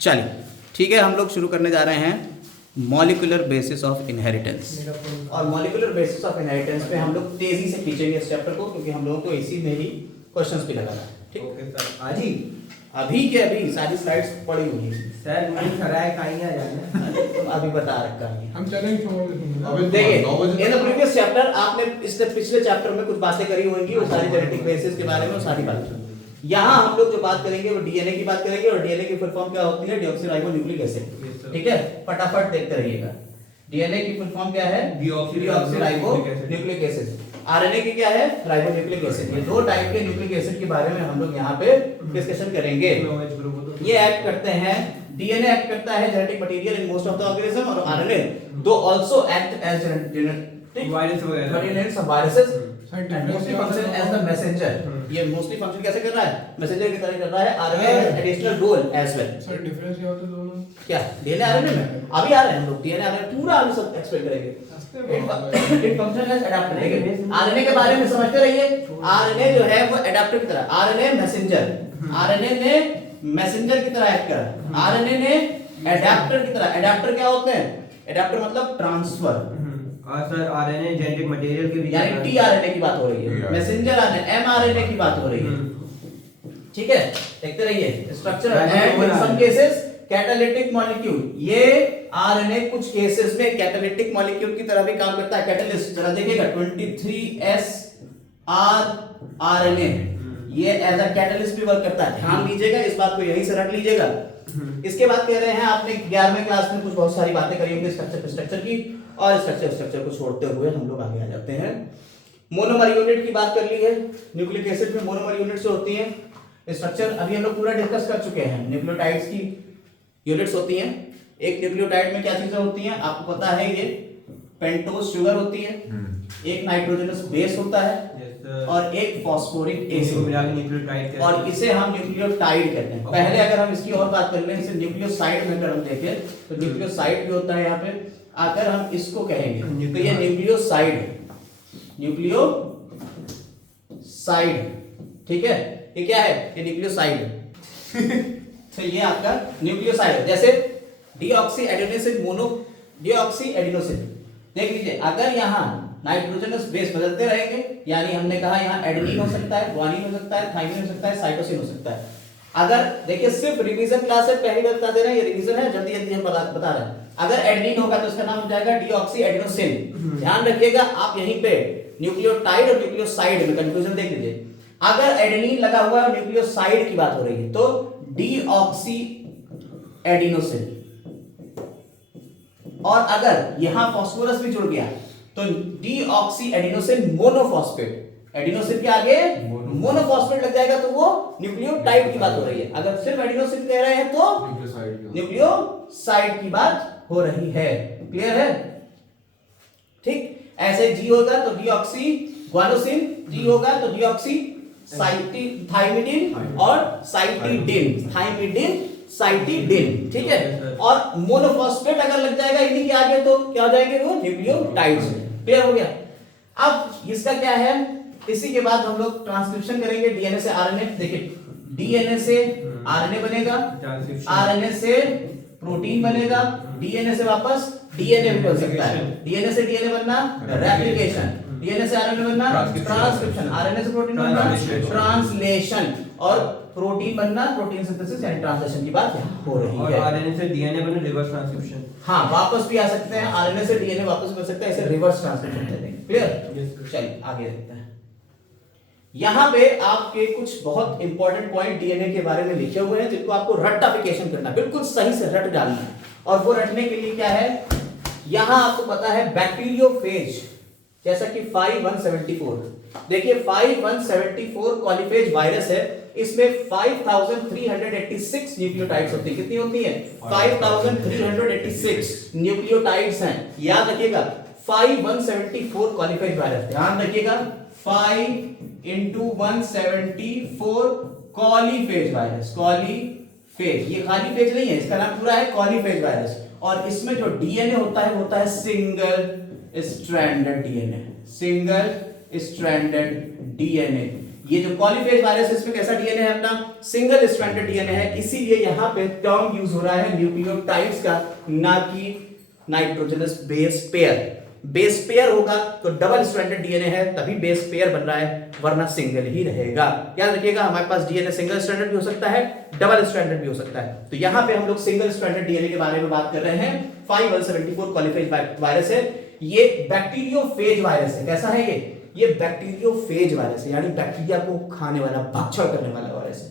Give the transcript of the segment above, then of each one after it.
चलिए ठीक है, हम लोग शुरू करने जा रहे हैं मॉलिक्यूलर बेसिस ऑफ इनहेरिटेंस। और मॉलिक्यूलर बेसिस ऑफ इनहेरिटेंस पे हम लोग तेजी से खींचेंगे इस चैप्टर को, क्योंकि हम लोगों को इसी में ही क्वेश्चंस भी लगाना है। ठीक ओके सर। आज ही अभी के अभी सारी स्लाइड्स पड़ी हुई हैं सर मन खराए कहीं आ जाना। अभी बता रखा है। हम चलेंगे देखिए इन द प्रीवियस चैप्टर आपने इससे पिछले चैप्टर में कुछ बातें करी होंगी, वो सारी जेनेटिक बेसिस के बारे में, वो सारी बातें। यहाँ हम लोग जो बात करेंगे वो डीएनए की बात करेंगे, और डीएनए की फुल फॉर्म क्या होती है? Deoxyribonucleic acid. ठीक है, फटाफट देखते रहिएगा। डीएनए की फुल फॉर्म क्या है? Deoxyribonucleic acid. आरएनए की क्या है? Ribonucleic acid. ये दो टाइप के न्यूक्लिक एसिड के बारे में हम लोग यहाँ पे डिस्कशन करेंगे। ये एक्ट करते हैं, डीएनए एक्ट करता है genetic material in most of the organism, और आरएनए दो also act as genetic virus वगैरह material in some viruses and mostly function as the messenger. ये मोस्टली फंक्शन कैसे कर रहा है? मैसेंजर की तरह कर रहा है। RNA has additional role as well. Sir difference क्या होता है दोनों? क्या डीएनए आरएनए में अभी आ रहे हैं हम लोग, डीएनए आरएनए पूरा अभी सब एक्सप्लेन करेंगे। It function as adapter. RNA के बारे में समझते रहिए। आरएनए जो है वो अडैप्टर की तरह, आरएनए मैसेंजर, आरएनए ने मैसेंजर की तरह एक्ट करा, आरएनए ने अडैप्टर की तरह। अडैप्टर क्या होते हैं? अडैप्टर मतलब ट्रांसफर। और सर आरएनए जेनेटिक मटेरियल के भी यानी टीआरएनए की बात हो रही है, मैसेंजर आरएनए एमआरएनए की बात हो रही है। ठीक है, देखते रहिए। Structure and in some cases catalytic molecule. ये आरएनए कुछ केसेस में कैटालिटिक मॉलिक्यूल की तरह भी काम करता है। कैटलिस्ट जरा देखिएगा, 23S आरएनए ये एज अ कैटलिस्ट भी वर्क करता है। ध्यान दीजिएगा, इस बात को यहीं से रख लीजिएगा। इसके बाद कह रहे हैं आपने 11वीं क्लास में कुछ बहुत सारी बातें करी होंगी स्ट्रक्चर की, और स्ट्रक्चर को छोड़ते हुए हम लोग आगे आ जाते हैं। मोनोमर यूनिट की बात कर ली है। न्यूक्लिक एसिड में मोनोमर यूनिट्स होती हैं। स्ट्रक्चर अभी हम लोग पूरा डिस्कस कर चुके हैं। न्यूक्लियोटाइड्स की यूनिट्स होती हैं। एक न्यूक्लियोटाइड में क्या चीजें होती हैं आपको पता है? ये पेंटोज शुगर होती है, एक नाइट्रोजनस बेस होता है, और एक फॉस्फोरिक एसिड, और इसे हम न्यूक्लियोटाइड कहते हैं। पहले अगर हम इसकी और बात कर लें, इसे न्यूक्लियोसाइड में अगर हम देखें तो न्यूक्लियोसाइड भी होता है। यहाँ पे अगर हम इसको कहेंगे तो ये न्यूक्लियोसाइड, ठीक है, ये क्या है? ये न्यूक्लियोसाइड। तो ये आपका न्यूक्लियोसाइड है। जैसे deoxy adenosine, mono deoxy adenosine. देख लीजिए, अगर यहाँ नाइट्रोजनस बेस बदलते रहेंगे, यानी हमने कहा यहाँ एडेनिन हो सकता है, ग्वानिन हो सकता है, थाइमिन हो सकता है, साइटोसिन हो सकता है। अगर देखिए सिर्फ रिवीजन क्लास है, पहली बार बता दे रहे हैं, ये रिवीजन है, जल्दी जल्दी हम बता रहे हैं। अगर एडेनिन होगा तो इसका नाम हो जाएगा डीऑक्सी एडेनोसिन। ध्यान रखिएगा, आप यहीं पे न्यूक्लियोटाइड और न्यूक्लियोसाइड में कंफ्यूजन देख लीजिए। अगर एडेनिन लगा हुआ है, न्यूक्लियोसाइड की बात हो रही है, तो डीऑक्सी एडेनोसिन। और अगर यहां फास्फोरस भी जुड़ गया तो डीऑक्सी एडेनोसिन मोनोफॉस्फेट। एडेनोसिन के आगे मोनोफॉस्फेट लग जाएगा तो वो न्यूक्लियोटाइड की बात हो रही है। अगर सिर्फ एडेनोसिन कह रहे हैं तो न्यूक्लियोसाइड की बात हो रही है। क्लियर है? ठीक, ऐसे जी होगा तो डीऑक्सी ग्वानोसिन, टी होगा तो डीऑक्सी थाइमिडिन और साइटिडिन, ठीक है। और मोनोफॉस्फेट अगर लग जाएगा इन्हीं के आगे तो क्या हो जाएंगे? वो न्यूक्लियोटाइड्स। क्लियर हो गया? अब इसका क्या है? इसी के बाद हम लोग ट्रांसक्रिप्शन करेंगे डीएनए से आरएनए। देखिए, डीएनए से आरएनए बनेगा, आरएनए से प्रोटीन बनेगा, डीएनए से वापस डीएनए भी बन सकता है। डीएनए से डीएनए बनना रेप्लिकेशन, डीएनए से आरएनए बनना ट्रांसक्रिप्शन, आरएनए से प्रोटीन बनना ट्रांसलेशन, और प्रोटीन बनना प्रोटीन सिंथेसिस यानी ट्रांसलेशन की बात हो रही है। और आरएनए से डीएनए बनना रिवर्स ट्रांसक्रिप्शन। हाँ, वापस भी आ सकते हैं, आरएनए से डीएनए वापस बन सकता है, इसे रिवर्स ट्रांसक्रिप्शन कहते हैं। क्लियर? चलिए आगे देखते हैं। यहाँ पे आपके कुछ बहुत इंपॉर्टेंट पॉइंट डीएनए के बारे में लिखे हुए हैं, जिनको आपको रट्टाफिकेशन करना, बिल्कुल सही से रट डालना है। और वो रटने के लिए क्या है? यहाँ आपको पता है बैक्टीरियोफेज, जैसा कि 5174। देखिए 5174 कॉलीफेज वायरस है। इसमें 5386 न्यूक्लियोटाइड्स होती है। कितनी होती है? 5386 न्यूक्लियोटाइड्स हैं। याद रखिएगा, 5174 कॉलीफेज वायरस। ध्यान रखिएगा, 5 into 174 कॉलीफेज वायरस। कॉलीफेज, ये खाली फेज नहीं है, इसका नाम पूरा है कॉलीफेज वायरस। और इसमें जो डीएनए होता है वो होता है single stranded DNA. Single stranded DNA. ये जो पॉलीफेज वायरस इसमें कैसा डीएनए है अपना, सिंगल स्ट्रैंडेड डीएनए है, इसीलिए यहाँ पे टर्म यूज हो रहा है न्यूक्लियोटाइड्स का, ना कि nitrogenous base pair. Base pair होगा तो डबल स्ट्रैंडेड डीएनए है तभी बेस पेयर बन रहा है, वरना सिंगल ही रहेगा। याद रखिएगा हमारे पास डीएनए सिंगल स्ट्रैंडेड भी हो सकता है, डबल स्ट्रैंडेड भी हो सकता है। तो यहाँ पे हम लोग सिंगल स्ट्रैंडेड डीएनए के बारे में बात कर रहे हैं। 5174 कॉलीफेज वायरस है, ये बैक्टीरियोफेज वायरस है। कैसा है ये बैक्टीरियोफेज वायरस है, यानी बैक्टीरिया को खाने वाला, भक्षण करने वाला वायरस है।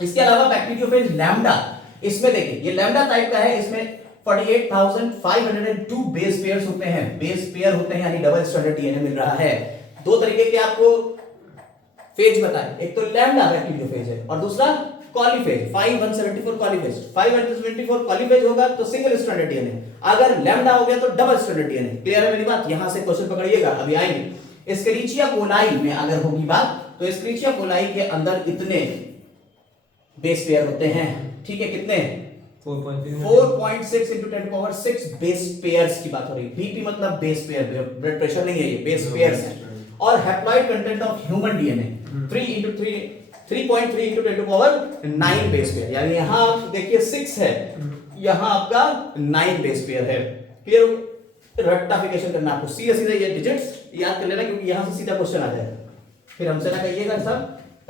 इसके अलावा बैक्टीरियोफेज लैम्डा, इसमें देखिए ये लैम्डा टाइप का है, इसमें 48,502 बेस पेयर्स होते हैं, बेस पेयर होते हैं, यानी डबल स्ट्रैंडेड डीएनए मिल रहा है। दो तरीके के आपको फेज बताए, एक तो लैम्डा बैक्टीरियोफेज है और दूसरा कॉलीफेज। 5174 कॉलीफेज, 5174 कॉलीफेज होगा तो सिंगल स्ट्रैंडेड डीएनए, अगर लैम्डा हो गया तो डबल स्ट्रैंडेड डीएनए। क्लियर है मेरी बात? यहां से क्वेश्चन पकड़िएगा, अभी आएंगे। एस्केरिचिया कोलाई में अगर होगी बात तो एस्केरिचिया कोलाई के अंदर इतने बेस पेयर होते हैं, ठीक है, कितने 4.6 into 10 power 6 बेस पेयर्स की बात हो रही है। बीपी मतलब बेस पेयर, ब्लड प्रेशर नहीं है, ये बेस पेयर्स है। और haploid content of human DNA 3.3 into 10 power 9 base pair, यानी यहां देखिए 6 है, यहां आपका 9 बेस पेयर है। क्लियर? रेक्टिफिकेशन करना आपको, सीधे सीधे ये डिजिट्स याद कर लेना, क्योंकि यहां से सीधा क्वेश्चन आ जाएगा। फिर हमसे ना कहिएगा सर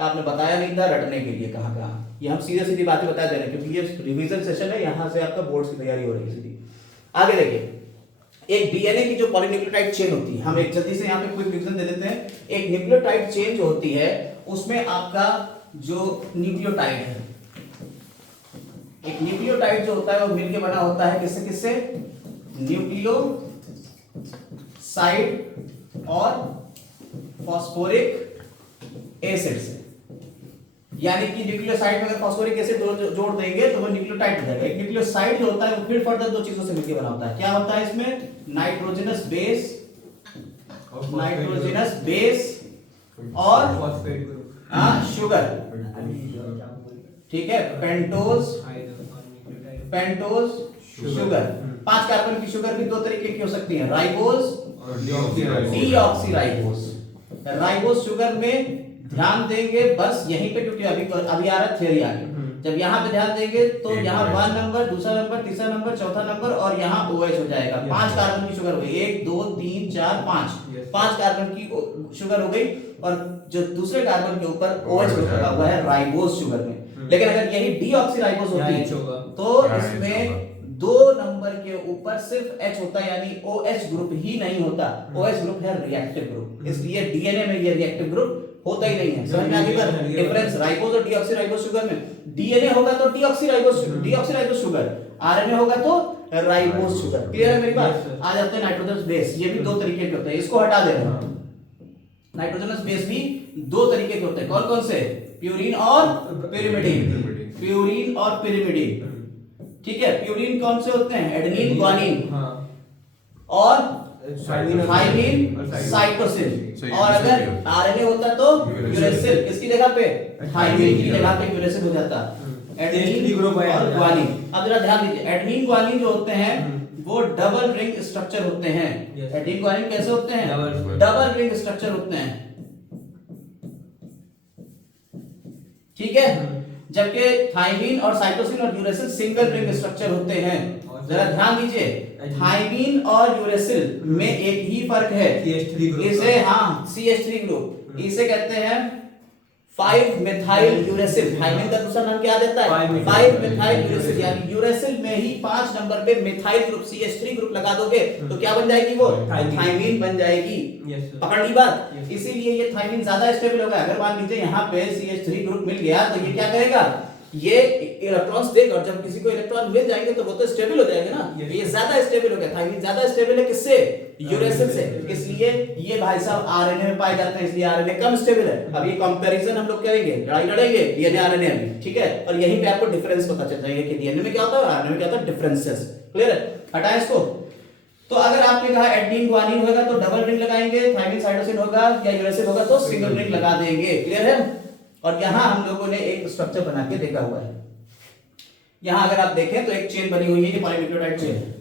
आपने बताया नहीं था रटने के लिए, कहां कहां, ये हम सीधे सीधी बातें बता दे रहे हैं, क्योंकि ये रिवीजन सेशन है, यहां से आपका बोर्ड्स की तैयारी हो रही है सीधी। आगे देखिए, एक डीएनए की जो पॉलीन्यूक्लियोटाइड चेन होती है, हम एक जल्दी से यहां पे क्विक रिवीजन दे देते हैं। एक न्यूक्लियोटाइड चेन जो होती है उसमें आपका जो न्यूक्लियोटाइड है, एक न्यूक्लियोटाइड जो होता है वो मिलके बना होता है किससे किससे, न्यूक्लियोसाइड और फास्फोरिक एसिड से। यानी कि न्यूक्लियोसाइड में अगर फास्फोरिक एसिड जोड़ देंगे तो वो न्यूक्लियोटाइड हो जाएगा। एक न्यूक्लियोसाइड जो होता है वो फिर फर्दर दो चीजों से मिलकर बना होता है। क्या होता है इसमें, नाइट्रोजनस बेस और शुगर, ठीक है, पेंटोज शुगर। 5 कार्बन की शुगर भी दो तरीके की हो सकती है, राइबोज और डीऑक्सीराइबोज। राइबोज शुगर में ध्यान देंगे बस यहीं पे, क्योंकि अभी आ रहा थ्योरी आगे। जब यहाँ पे ध्यान देंगे तो यहाँ 1 नंबर, दूसरा नंबर, तीसरा नंबर, चौथा नंबर और यहाँ OH हो जाएगा। 5 कार्बन की शुगर हो गई, 1 2 3 4 5 कार्बन की शुगर हो गई, और जो दूसरे कार्बन के ऊपर OH लगा हुआ है राइबोज शुगर में। लेकिन अगर यही डीऑक्सीराइबोज होती है तो इसमें 2 नंबर के ऊपर सिर्फ H होता है, यानी OH ग्रुप ही नहीं होता। OH ग्रुप है रिएक्टिव ग्रुप, इसलिए डीएनए में ये रिएक्टिव ग्रुप होता ही नहीं है। समझ में आ गई डिफरेंस राइबोज और डीऑक्सीराइबोज शुगर में? डीएनए होगा तो डीऑक्सीराइबोज शुगर, आरएनए होगा तो राइबोज शुगर। क्लियर है मेरी बात? आ जाते हैं नाइट्रोजनस बेस, ये भी 2 तरीके के होते हैं, इसको हटा दे रहे हैं। नाइट्रोजनस बेस भी 2 तरीके के होते हैं, कौन कौन से, प्यूरिन और पिरिमिडिन। प्यूरिन और पिरिमिडिन, ठीक है। प्यूरिन कौन से होते हैं, एडेनिन ग्वानिन और थाइमिन साइटोसिन। और अगर आरएनए होता तो यूरेसिल, किसकी जगह पे, थाइमिन की जगह पे यूरेसिल हो जाता। एडेनिन ग्रुप और ग्वानिन। अब जरा ध्यान दीजिए, एडेनिन ग्वानिन जो होते हैं वो डबल रिंग स्ट्रक्चर होते हैं। एडेनिन ग्वानिन कैसे होते हैं, डबल रिंग स्ट्रक्चर होते हैं, ठीक है। जबकि थाइमिन और साइटोसिन और यूरेसिल सिंगल रिंग स्ट्रक्चर होते हैं। जरा ध्यान दीजिए, थाइमिन और यूरेसिल में एक ही फर्क है, इसे CH3 ग्रुप, इसे कहते हैं 5 मेथाइल यूरेसिल। थाइमिन का दूसरा नाम क्या देता है, 5 मेथाइल यूरेसिल। यानी यूरेसिल में ही 5 नंबर पे मेथाइल ग्रुप CH3 ग्रुप लगा दोगे तो क्या बन जाएगी, वो थाइमिन बन जाएगी। पकड़ ली बात? इसीलिए ये थाइमिन ज्यादा स्टेबल होगा। अगर मान लीजिए यहाँ पे CH3 ग्रुप मिल गया तो ये क्या करेगा, ये इलेक्ट्रॉन्स देगा, और जब किसी को इलेक्ट्रॉन मिल जाएंगे तो वो तो स्टेबल हो जाएगा ना। ये ज्यादा स्टेबल हो गया, थाइमिन ज्यादा स्टेबल है किससे, यूरेसिल से। इसलिए ये भाई साहब आरएनए में पाए जाते हैं, इसलिए आरएनए कम स्टेबल है। अब ये कंपैरिजन हम लोग करेंगे, लड़ाई लड़ेंगे डीएनए आरएनए में, ठीक है। और यहीं पे आपको डिफरेंस पता चल जाएगा कि डीएनए में क्या होता है और आरएनए में क्या होता है, डिफरेंसेस। क्लियर है? हटाएं इसको। तो अगर आपने कहा एडेनिन ग्वानिन होगा तो डबल रिंग लगाएंगे, थाइमिन साइटोसिन होगा या यूरेसिल होगा तो सिंगल रिंग लगा देंगे। क्लियर है? और यहां हम लोगों ने एक स्ट्रक्चर बना के देखा हुआ है। यहां अगर आप देखें तो एक चेन बनी हुई है, ये पॉलीन्यूक्लियोटाइड चेन है।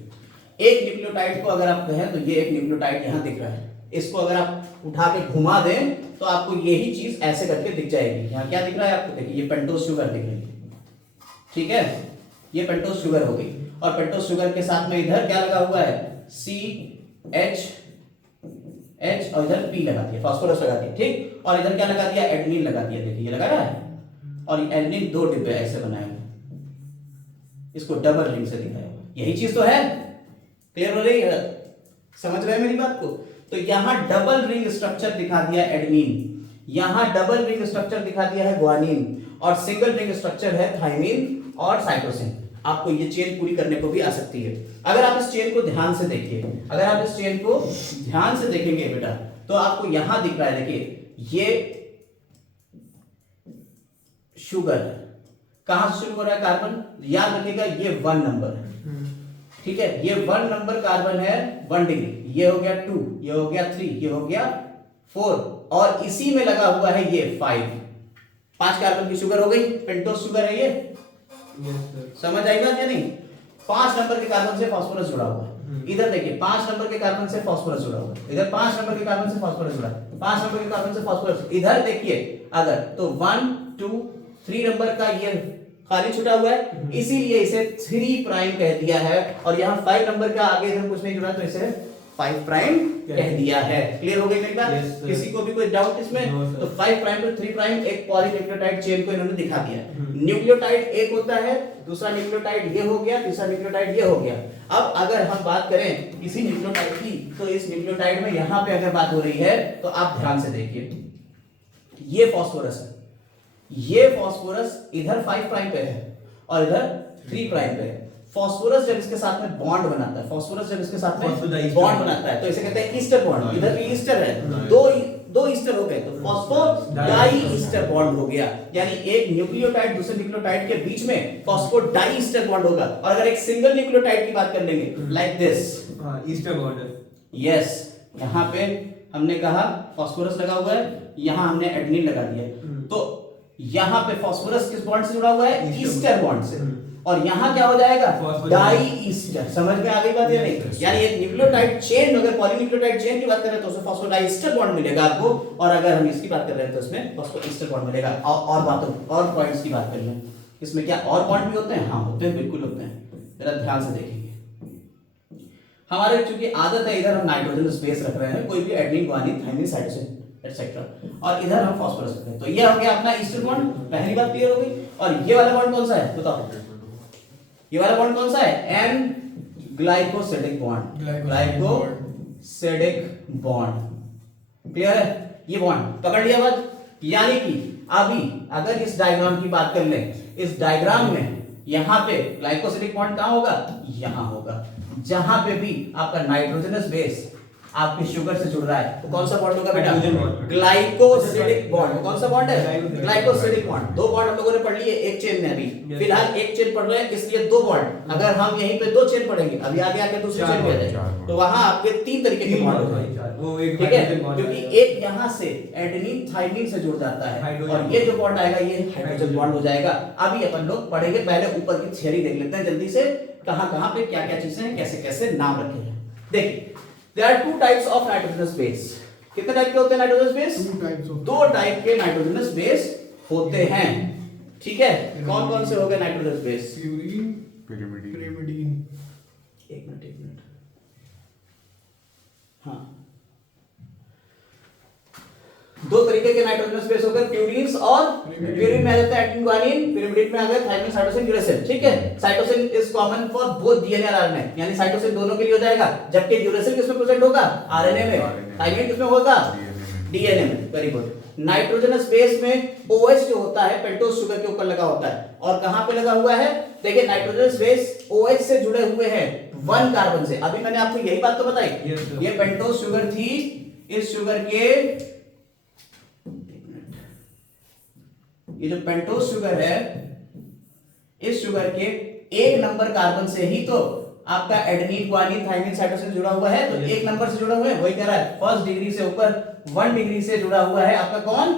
एक न्यूक्लियोटाइड को अगर आप कहें तो ये एक न्यूक्लियोटाइड यहां दिख रहा है, इसको अगर आप उठा के घुमा दें तो आपको यही चीज ऐसे करके दिख जाएगी। यहाँ क्या दिख रहा है आपको, देखिए ये पेंटोज शुगर दिख रही है, ठीक है, ये पेंटोज शुगर हो गई। और पेंटोज शुगर के साथ में इधर क्या लगा हुआ है, CH और इधर P लगा दिया, फास्फोरस लगा दिया, ठीक। और इधर क्या लगा दिया, एडेनिन लगा दिया, देखिए ये लगा रहा है। और एडेनिन 2 डिब्बे ऐसे बनाए हुए, इसको डबल रिंग से दिखाया हुआ, यही चीज तो है। क्लियर हो रही है, समझ रहे हैं मेरी बात को। तो यहां डबल रिंग स्ट्रक्चर दिखा दिया एडेनिन, यहां डबल रिंग स्ट्रक्चर दिखा दिया है ग्वानिन, और सिंगल रिंग स्ट्रक्चर है थायमिन और साइटोसिन। आपको ये चेन पूरी करने को भी आ सकती है। अगर आप इस चेन को ध्यान से देखिए, अगर आप इस चेन को ध्यान से देखेंगे बेटा, तो आपको यहां दिख रहा है, देखिए ये शुगर कहां से शुरू हो रहा है, कार्बन, याद रखिएगा ये 1 नंबर है, ठीक है, ये 1 नंबर कार्बन है 1 डिग्री, ये हो गया 2, ये हो गया 3, ये हो गया 4, और इसी में लगा हुआ है ये 5 कार्बन की शुगर हो गई, पेंटोज शुगर है ये। समझ आई बात या नहीं। 5 नंबर के कार्बन से फास्फोरस जुड़ा हुआ है, इधर देखिए 5 नंबर के कार्बन से फास्फोरस जुड़ा हुआ है, इधर 5 नंबर के कार्बन से फास्फोरस जुड़ा है, 5 नंबर के कार्बन से फास्फोरस, इधर देखिए अगर तो 1 2 3 नंबर का ये खाली छुटा हुआ है, इसीलिए इसे 3 प्राइम कह दिया है। और यहाँ 5 नंबर का आगे इधर कुछ नहीं जुड़ा, तो इसे 5 प्राइम कह दिया है। क्लियर हो गई मेरी बात? Yes, किसी को भी कोई डाउट इसमें? No, तो 5 प्राइम टू 3 प्राइम एक पॉलीन्यूक्लियोटाइड चेन को इन्होंने दिखा दिया। न्यूक्लियोटाइड एक होता है, दूसरा न्यूक्लियोटाइड ये हो गया, तीसरा न्यूक्लियोटाइड ये हो गया। अब अगर हम बात करें किसी न्यूक्लियोटाइड की, तो इस न्यूक्लियोटाइड में यहाँ पे अगर बात हो रही है तो आप ध्यान से देखिए, ये फास्फोरस है, ये फास्फोरस इधर 5 प्राइम पे है और इधर 3 प्राइम पे है। फास्फोरस जब इसके साथ में बॉन्ड बनाता है, फास्फोरस जब इसके साथ में बॉन्ड बनाता है तो इसे कहते हैं ईस्टर बॉन्ड। इधर भी ईस्टर है, दो ईस्टर हो गए तो फॉस्फोडाई ईस्टर बॉन्ड हो गया। यानी एक न्यूक्लियोटाइड दूसरे न्यूक्लियोटाइड के बीच में फॉस्फोडाई ईस्टर बॉन्ड होगा। और अगर एक सिंगल न्यूक्लियोटाइड की बात कर लेंगे लाइक दिस, ईस्टर बॉन्ड है, यस, यहाँ पे हमने कहा फास्फोरस लगा हुआ है, यहाँ हमने एडेनिन लगा दिया है, तो यहाँ पे फास्फोरस किस बॉन्ड से जुड़ा हुआ है, ईस्टर बॉन्ड से, और यहाँ क्या हो जाएगा, डाई ईस्टर। समझ में आ गई बात या नहीं? यानी एक न्यूक्लियोटाइड चेन, अगर पॉलीन्यूक्लियोटाइड चेन की बात करें तो उसमें फॉस्फोडाईस्टर बॉन्ड मिलेगा आपको, और अगर हम इसकी बात कर रहे हैं तो इसमें फॉस्फोईस्टर बॉन्ड मिलेगा। और बातों और पॉइंट्स की बात कर लें, इसमें क्या और बॉन्ड भी होते हैं? हाँ होते हैं, बिल्कुल होते हैं, जरा ध्यान से देखेंगे। हमारे चूंकि आदत है इधर हम नाइट्रोजन स्पेस रख रहे हैं, कोई भी adenine, guanine, thymine, cytosine etcetera, और इधर हम फास्फोरस रख रहे हैं, तो ये हो गया अपना ईस्टर बॉन्ड, पहली बात क्लियर हो गई। और ये वाला बॉन्ड कौन सा है बताओ, ये वाला बॉन्ड कौन सा है, N glycosidic bond, glycosidic bond. Clear है, ये बॉन्ड पकड़ लिया बात। यानी कि अभी अगर इस डायग्राम की बात कर लें, इस डायग्राम में यहां पे ग्लाइकोसिडिक बॉन्ड कहां होगा, यहां होगा, जहां पे भी आपका नाइट्रोजनस बेस आपके शुगर से जुड़ रहा है, तो कौन सा बॉन्ड होगा बेटा, ग्लाइकोसिडिक बॉन्ड। कौन सा बॉन्ड है, ग्लाइकोसिडिक बॉन्ड। 2 बॉन्ड हम लोगों ने पढ़ लिए एक चेन में, अभी फिलहाल एक चेन पढ़ रहे हैं, इसलिए 2 बॉन्ड। अगर हम यहीं पे 2 चेन पढ़ेंगे, अभी आगे आके दूसरी चेन पे आ जाएगा, तो वहां आपके 3 तरीके के बॉन्ड हो जाएंगे, ठीक है, क्योंकि एक यहां से एडेनिन थायमिन से जुड़ जाता है, और ये जो बॉन्ड आएगा ये हाइड्रोजन बॉन्ड हो जाएगा। अभी अपन लोग पढ़ेंगे, पहले ऊपर की थ्योरी देख लेते हैं जल्दी से, कहां-कहां पे क्या-क्या चीजें हैं, कैसे-कैसे नाम रखे हैं। देखिए there are 2 types of nitrogenous base। कितने टाइप के होते हैं nitrogenous base? 2 टाइप के nitrogenous base होते हैं, ठीक है। कौन कौन से हो गए nitrogenous base? Purine, pyrimidine। एक मिनट, हाँ, 2 तरीके के नाइट्रोजनस बेस हो गए, प्यूरीन्स और प्यूरीन में आ जाता है एडेनिन, ग्वानिन, pyrimidine में आ गया थायमिन, साइटोसिन, यूरेसिल, ठीक है। Cytosine is common for both DNA और आरएनए, यानी साइटोसिन दोनों के लिए हो जाएगा, जबकि यूरेसिल किसमें प्रेजेंट होगा, आरएनए में, थायमिन किसमें होगा, डीएनए में। Very good. नाइट्रोजनस बेस में OH जो होता है पेंटोज शुगर के ऊपर लगा होता है, और कहां पे लगा हुआ है, देखिए नाइट्रोजनस बेस OH से जुड़े हुए हैं 1 कार्बन से। अभी मैंने आपको यही बात तो बताई, ये पेंटोज शुगर थी, इस शुगर के, ये जो पेंटोज शुगर है, इस शुगर के 1 नंबर कार्बन से ही तो आपका एडेनिन, ग्वानिन, थायमिन, साइटोसिन जुड़ा हुआ है, तो 1 नंबर से जुड़ा हुआ है, वही कह रहा है फर्स्ट डिग्री से ऊपर 1 डिग्री से जुड़ा हुआ है आपका कौन,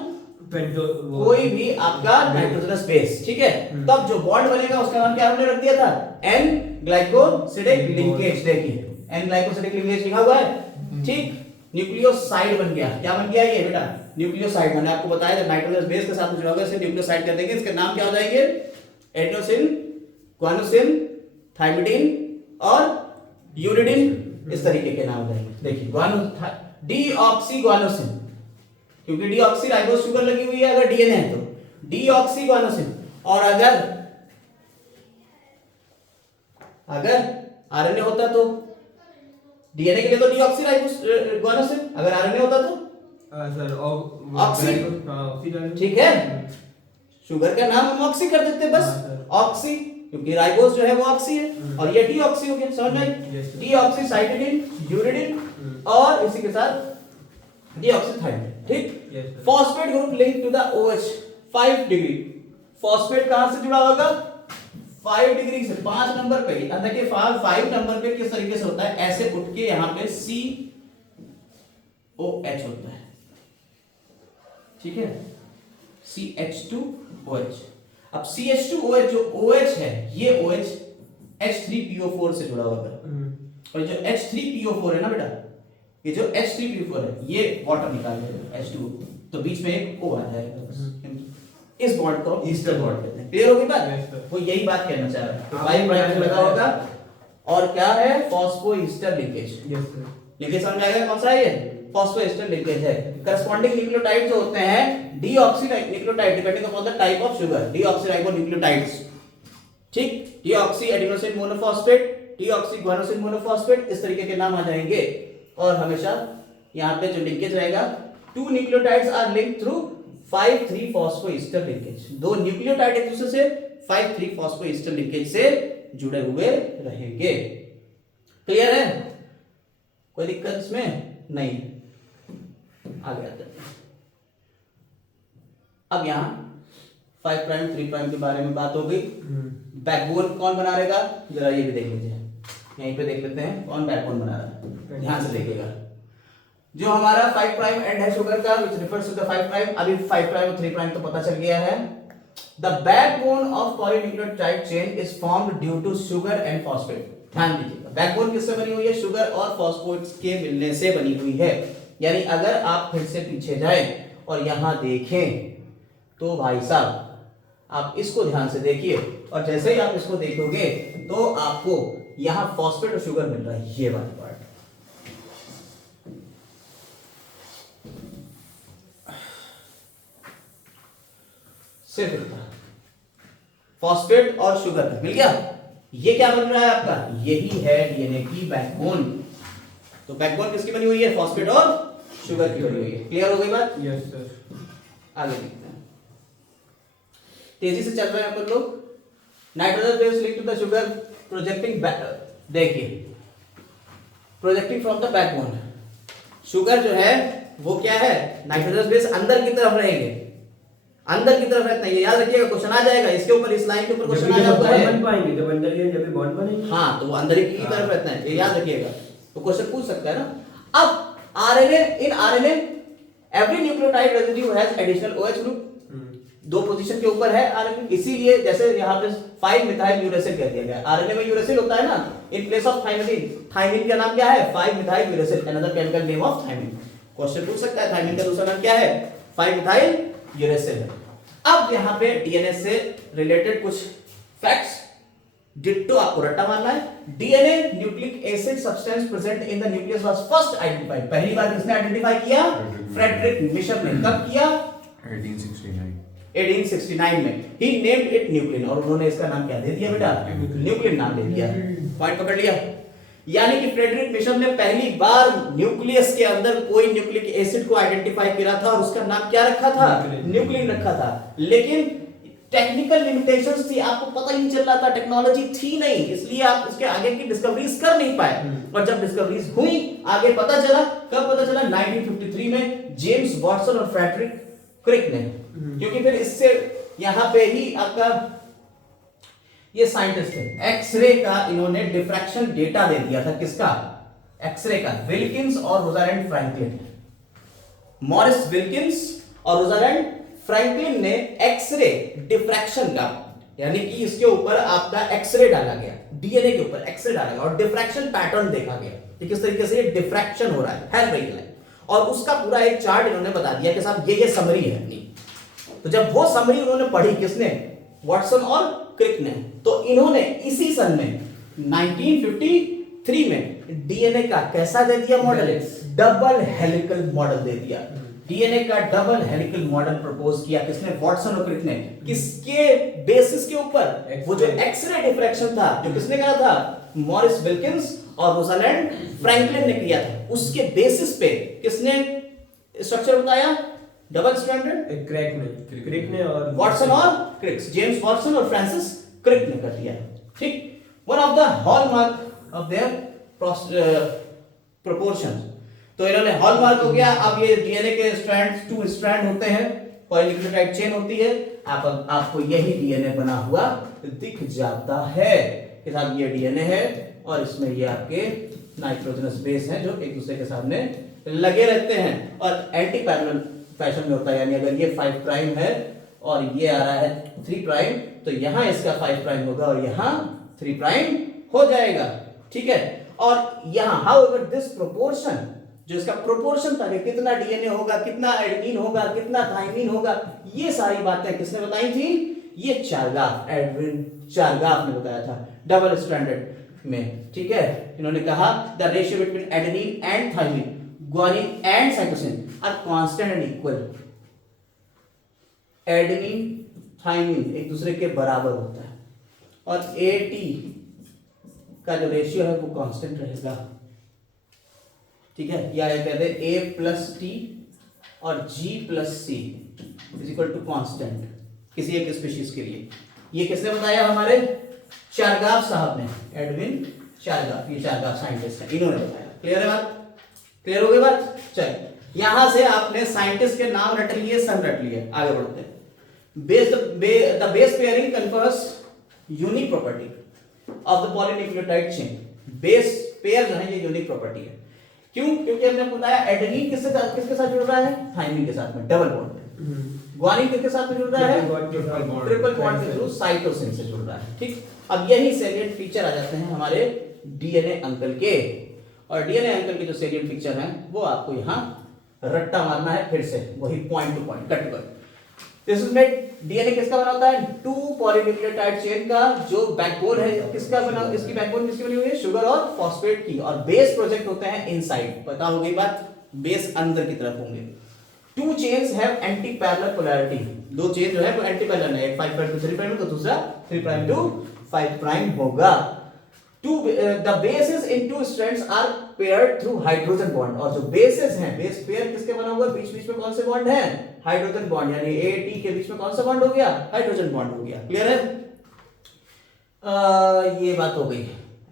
कोई भी आपका नाइट्रोजनस बेस, ठीक है। तब जो बॉन्ड बनेगा उसका नाम क्या हमने रख दिया था, एन ग्लाइकोसिडिक लिंकेज। देखिए एन ग्लाइकोसिडिक लिंकेज लिखा हुआ है, ठीक। न्यूक्लियोसाइड बन गया। क्या बन गया ये बेटा? न्यूक्लियोसाइड। मैंने आपको बताया जब नाइट्रोजनस बेस के साथ जुड़ा होगा इसे न्यूक्लियोसाइड कर देंगे। इसके नाम क्या हो जाएंगे? एडेनोसिन, गुआनोसिन, थाइमिडिन और यूरिडिन, इस तरीके के नाम हो जाएंगे। देखिए डीऑक्सी गुआनोसिन, क्योंकि डीऑक्सी राइबोस शुगर लगी हुई है अगर डीएनए है तो डीऑक्सी गुआनोसिन। और अगर आरएनए होता तो डीएनए के लिए तो डीऑक्सी राइबोस गुआनोसिन, अगर आरएनए होता तो सर ऑक्सी। ऑक्सी ठीक है, शुगर का नाम हम ऑक्सी कर देते बस। हाँ, सर। ऑक्सी, क्योंकि राइबोस जो है वो ऑक्सी है और ये डीऑक्सी हो गया। समझ में आई? Yes, sir. Deoxycytidine, uridine और इसी के साथ डीऑक्सी थाइमिडिन। ठीक। Yes, sir. Phosphate group link to the OH 5 degree. Phosphate कहां से जुड़ा होगा? 5 डिग्री से, 5 नंबर पे। देखिए 5 नंबर पे किस तरीके से होता है, ऐसे उठ के यहां पे COH होता है। ठीक है, CH2OH। अब CH2OH जो OH है ये OH H3PO4 से जुड़ा होगा और जो H3PO4 है ना बेटा, ये जो H3PO4 है ये वाटर निकाल देगा H2, तो बीच में एक O आ जाएगा बस। इस बॉन्ड को ईस्टर बॉन्ड कहते हैं। क्लियर होगी बात? Yes, sir. वो यही बात कहना चाह रहा है। तो हाँ, 5 प्राइम वो लगा होगा और क्या है? Phosphoester linkage. Yes sir. Linkage समझ आएगा कौन सा है ये? फॉस्फोएस्टर लिंकेज है। करस्पॉन्डिंग न्यूक्लियोटाइड जो होते हैं deoxy nucleotide depending upon the type of sugar, deoxyribonucleotides. ठीक, deoxy adenosine monophosphate, deoxy guanosine monophosphate, इस तरीके के नाम आ जाएंगे। और हमेशा यहां पे जो लिंकेज रहेगा, two nucleotides are linked through 5,3 phosphoester linkage. दो न्यूक्लियोटाइड एक दूसरे से 5,3 फॉस्फोईस्टर लिंकेज से जुड़े हुए रहेंगे। क्लियर है? कोई दिक्कत इसमें नहीं? आगे आते हैं। अब यहां 5 प्राइम 3 प्राइम के बारे में बात हो गई। बैकबोन कौन बना रहेगा जरा ये भी देख लीजिए, यहीं पे देख लेते हैं कौन बैकबोन बना रहा है। ध्यान से देखिएगा, जो हमारा 5 प्राइम एंड है शुगर का which refers to the 5 prime, अभी 5 प्राइम और 3 प्राइम तो पता चल गया है। The backbone of polynucleotide chain is formed due to sugar and phosphate। ध्यान दीजिएगा, बैकबोन किससे बनी हुई है? शुगर और फॉस्फेट्स के मिलने से बनी हुई है। यानी अगर आप फिर से पीछे जाएं और यहां देखें तो भाई साहब आप इसको ध्यान से देखिए और जैसे ही आप इसको देखोगे तो आपको यहां फॉस्फेट और शुगर मिल रहा है, ये वाली पार्ट। सिर्फ इतना फॉस्फेट और शुगर मिल गया। ये क्या बन रहा है आपका? यही है डीएनए की बैकबोन। तो बैकबोन किसकी बनी हुई है? फॉस्फेट और शुगर की बनी हुई है। क्लियर हो गई बात? Yes sir. आगे देखते हैं, तेजी से चल रहे हैं अपन लोग। Nitrogen base link to the sugar projecting back, देखिए projecting from the backbone. Sugar जो है वो क्या है? नाइट्रोजन बेस अंदर की तरफ रहेंगे, अंदर की तरफ रहते हैं। ये याद रखिएगा, क्वेश्चन आ जाएगा इसके ऊपर, इस लाइन के ऊपर क्वेश्चन आ जाता है। बन पाएंगे जब अंदर के जब बॉन्ड बनेंगे। हाँ, तो वो अंदर ही की तरफ रहते हैं, ये याद रखिएगा। तो क्वेश्चन पूछ सकता है ना। अब RNA, in RNA every nucleotide residue has additional OH group. दो पोजीशन के ऊपर है आरएनए, इसीलिए जैसे यहाँ पे 5 मिथाइल यूरेसिल कह दिया गया। आरएनए में यूरेसिल होता है ना, in place of thymine. Thymine का नाम क्या है? 5 methyl uracil, another chemical name of thymine. Question पूछ सकता है थाइमिन का दूसरा नाम क्या है? 5 मिथाइल यूरेसिल। अब यहाँ पे डीएनए से रिलेटेड कुछ फैक्ट्स डिट्टो आपको रट्टा मारना है। DNA nucleic acid substance present in the nucleus was first identified. पहली बार किसने आइडेंटिफाई किया? फ्रेडरिक मिशर ने। कब किया? 1869 में। ही नेम्ड इट न्यूक्लिन, और उन्होंने इसका नाम क्या दे दिया बेटा? न्यूक्लिन नाम दे दिया। पॉइंट पकड़ लिया? यानी कि फ्रेडरिक मिशर ने पहली बार न्यूक्लियस के अंदर कोई न्यूक्लिक एसिड को आइडेंटिफाई किया था और उसका नाम क्या रखा था? न्यूक्लिन रखा था। लेकिन टेक्निकल लिमिटेशंस थी, आपको पता ही नहीं चल रहा था, टेक्नोलॉजी थी नहीं, इसलिए आप उसके आगे की डिस्कवरीज कर नहीं पाए। और जब डिस्कवरीज हुई, आगे पता चला। कब पता चला? 1953 में जेम्स वाटसन और फ्रेडरिक क्रिक ने। क्योंकि फिर इससे यहां पे ही आपका ये साइंटिस्ट है, एक्सरे का इन्होंने डिफ्रैक्शन डेटा दे दिया था। किसका? एक्सरे का। विल्किंस और रोजालैंड फ्रैंकलिन। मॉरिस विल्किंस और रोजालैंड फ्रैंकलिन ने एक्सरे डिफ्रैक्शन का, यानी कि इसके ऊपर आपका एक्सरे डाला गया, डीएनए के ऊपर एक्सरे डाला गया और डिफ्रैक्शन पैटर्न देखा गया कि किस तरीके से ये डिफ्रैक्शन हो रहा है। और उसका पूरा एक चार्ट इन्होंने बता दिया कि साहब ये समरी है अपनी। तो जब वो समरी उन्होंने पढ़ी, किसने, वॉटसन और क्रिक ने, तो इन्होंने इसी सन में 1953 में डीएनए का कैसा दे दिया मॉडल, डबल हेलिकल मॉडल दे दिया। डीएनए का डबल हेलिकल मॉडल प्रपोज किया किसने, वॉटसन और क्रिक ने। किसके बेसिस के ऊपर, वो जो एक्सरे डिफ्रैक्शन था जो किसने करा था, मॉरिस विल्किंस और रोजालैंड फ्रैंकलिन ने किया था, उसके बेसिस पे किसने स्ट्रक्चर बताया, डबल स्ट्रैंडेड, क्रिक ने और वॉटसन और क्रिक, जेम्स वॉटसन और फ्रांसिस क्रिक ने कर दिया। ठीक, one of the hallmark of their proportion. तो इन्होंने हॉलमार्क हो गया। अब ये डीएनए के स्ट्रैंड्स, 2 स्ट्रैंड होते हैं, पॉलीन्यूक्लियोटाइड चेन होती है। आपको यही डीएनए बना हुआ दिख जाता है कि साहब ये डीएनए है और इसमें ये आपके नाइट्रोजनस बेस हैं जो एक दूसरे के सामने लगे रहते हैं और एंटी पैरेलल फैशन में होता है। यानी अगर ये 5 प्राइम है और ये आ रहा है 3 प्राइम, तो यहां इसका 5 प्राइम होगा और यहां 3 प्राइम हो जाएगा। ठीक है, और यहां हाउएवर दिस प्रोपोर्शन, जो इसका प्रोपोर्शन था कि कितना डीएनए होगा, कितना एडेनिन होगा, कितना थाइमिन होगा, ये सारी बातें किसने बताई थी, ये चार्गाफ, एडविन चार्गाफ ने बताया था डबल स्ट्रैंडेड में। ठीक है, इन्होंने कहा the ratio between adenine and thymine, guanine and cytosine are constant and equal. Adenine thymine एक दूसरे के बराबर होता है और एटी का जो रेशियो है वो कांस्टेंट रहेगा। ठीक है, या ये कहते हैं ए प्लस टी और G plus C is equal to constant किसी एक स्पीशीज के लिए। ये किसने बताया, हमारे चार्गाफ साहब ने, एडविन चार्गाफ, ये चार्गाफ साइंटिस्ट है, इन्होंने बताया। क्लियर है बात, क्लियर हो गई बात। चलिए, यहां से आपने साइंटिस्ट के नाम रट लिए, सन रट लिए, आगे बढ़ते हैं। The base pairing confers unique property of the polynucleotide chain. Base pair जो है ये यूनिक प्रॉपर्टी है। क्यों, क्योंकि हमने बताया एडेनिन किसके साथ जुड़ रहा है, थाइमिन के साथ में डबल बॉन्ड, ग्वानिन किसके साथ में जुड़ रहा है, ट्रिपल बॉन्ड के थ्रू साइटोसिन से जुड़ रहा है। ठीक, अब यही सैलिएंट फीचर आ जाते हैं हमारे डीएनए अंकल के, और डीएनए अंकल के जो सैलिएंट फीचर हैं वो आपको यहां रट्टा मारना है, फिर से वही पॉइंट टू पॉइंट कट कर। दिस इज मेड, डीएनए किसका बना होता है, 2 पॉलीन्यूक्लियोटाइड चेन का जो बैकबोन है किसका बना, इसकी बैकबोन किसकी बनी हुई है, शुगर और फॉस्फेट की, और बेस प्रोजेक्ट होते हैं इनसाइड। पता हो गई बात, बेस अंदर की तरफ होंगे। 2 chains have anti parallel polarity, 2 chain जो है वो एंटी पैरेलल है, एक 5 प्राइम टू 3 प्राइम तो दूसरा 3 प्राइम टू 5 प्राइम होगा। The bases in 2 strands are paired through hydrogen bond, और जो bases हैं, बेस पेयर किसके बना हुआ है, बीच बीच में कौन से बॉन्ड हैं, हाइड्रोजन बॉन्ड, यानी A T के बीच में कौन सा बॉन्ड हो गया, हाइड्रोजन बॉन्ड हो गया। क्लियर है, ये बात हो गई।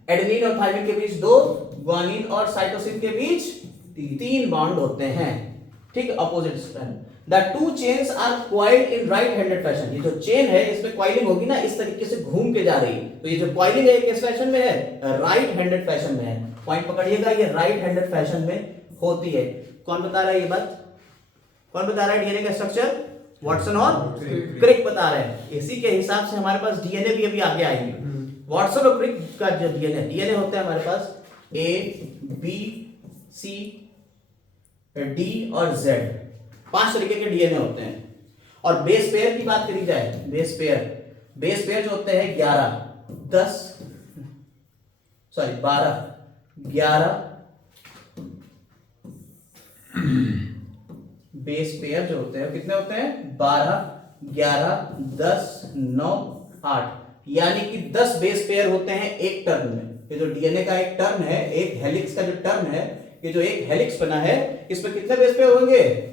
एडेनिन और थाइमिन के बीच 2, ग्वानिन और साइटोसिन के बीच 3 बॉन्ड होते हैं। ठीक, opposite strand. The 2 chains are coiled in right-handed fashion। ये जो चेन है इसमें कॉइलिंग होगी ना, इस तरीके से घूम के जा रही है, तो ये जो कॉइलिंग है किस फैशन में है, राइट हैंडेड फैशन में है। पॉइंट पकड़िएगा, ये राइट हैंडेड फैशन में होती है। कौन बता रहा है ये बात, कौन बता रहा है डीएनए का स्ट्रक्चर, वॉटसन और क्रिक बता रहे हैं। इसी के हिसाब से हमारे पास डीएनए भी अभी आगे आएंगे। वॉटसन और क्रिक का जो डीएनए होता है हमारे पास ए बी सी डी और जेड, 5 तरीके के डीएनए होते हैं। और बेस पेयर की बात करी जाए, बेस पेयर जो होते हैं 12 11 बेस पेयर जो होते हैं कितने होते हैं, 12 11 10 9 8, यानी कि 10 बेस पेयर होते हैं एक टर्न में। ये जो डीएनए का एक टर्न है, एक हेलिक्स का जो टर्न है, ये जो एक हेलिक्स बना है, इसमें कितने बेस पेयर होंगे,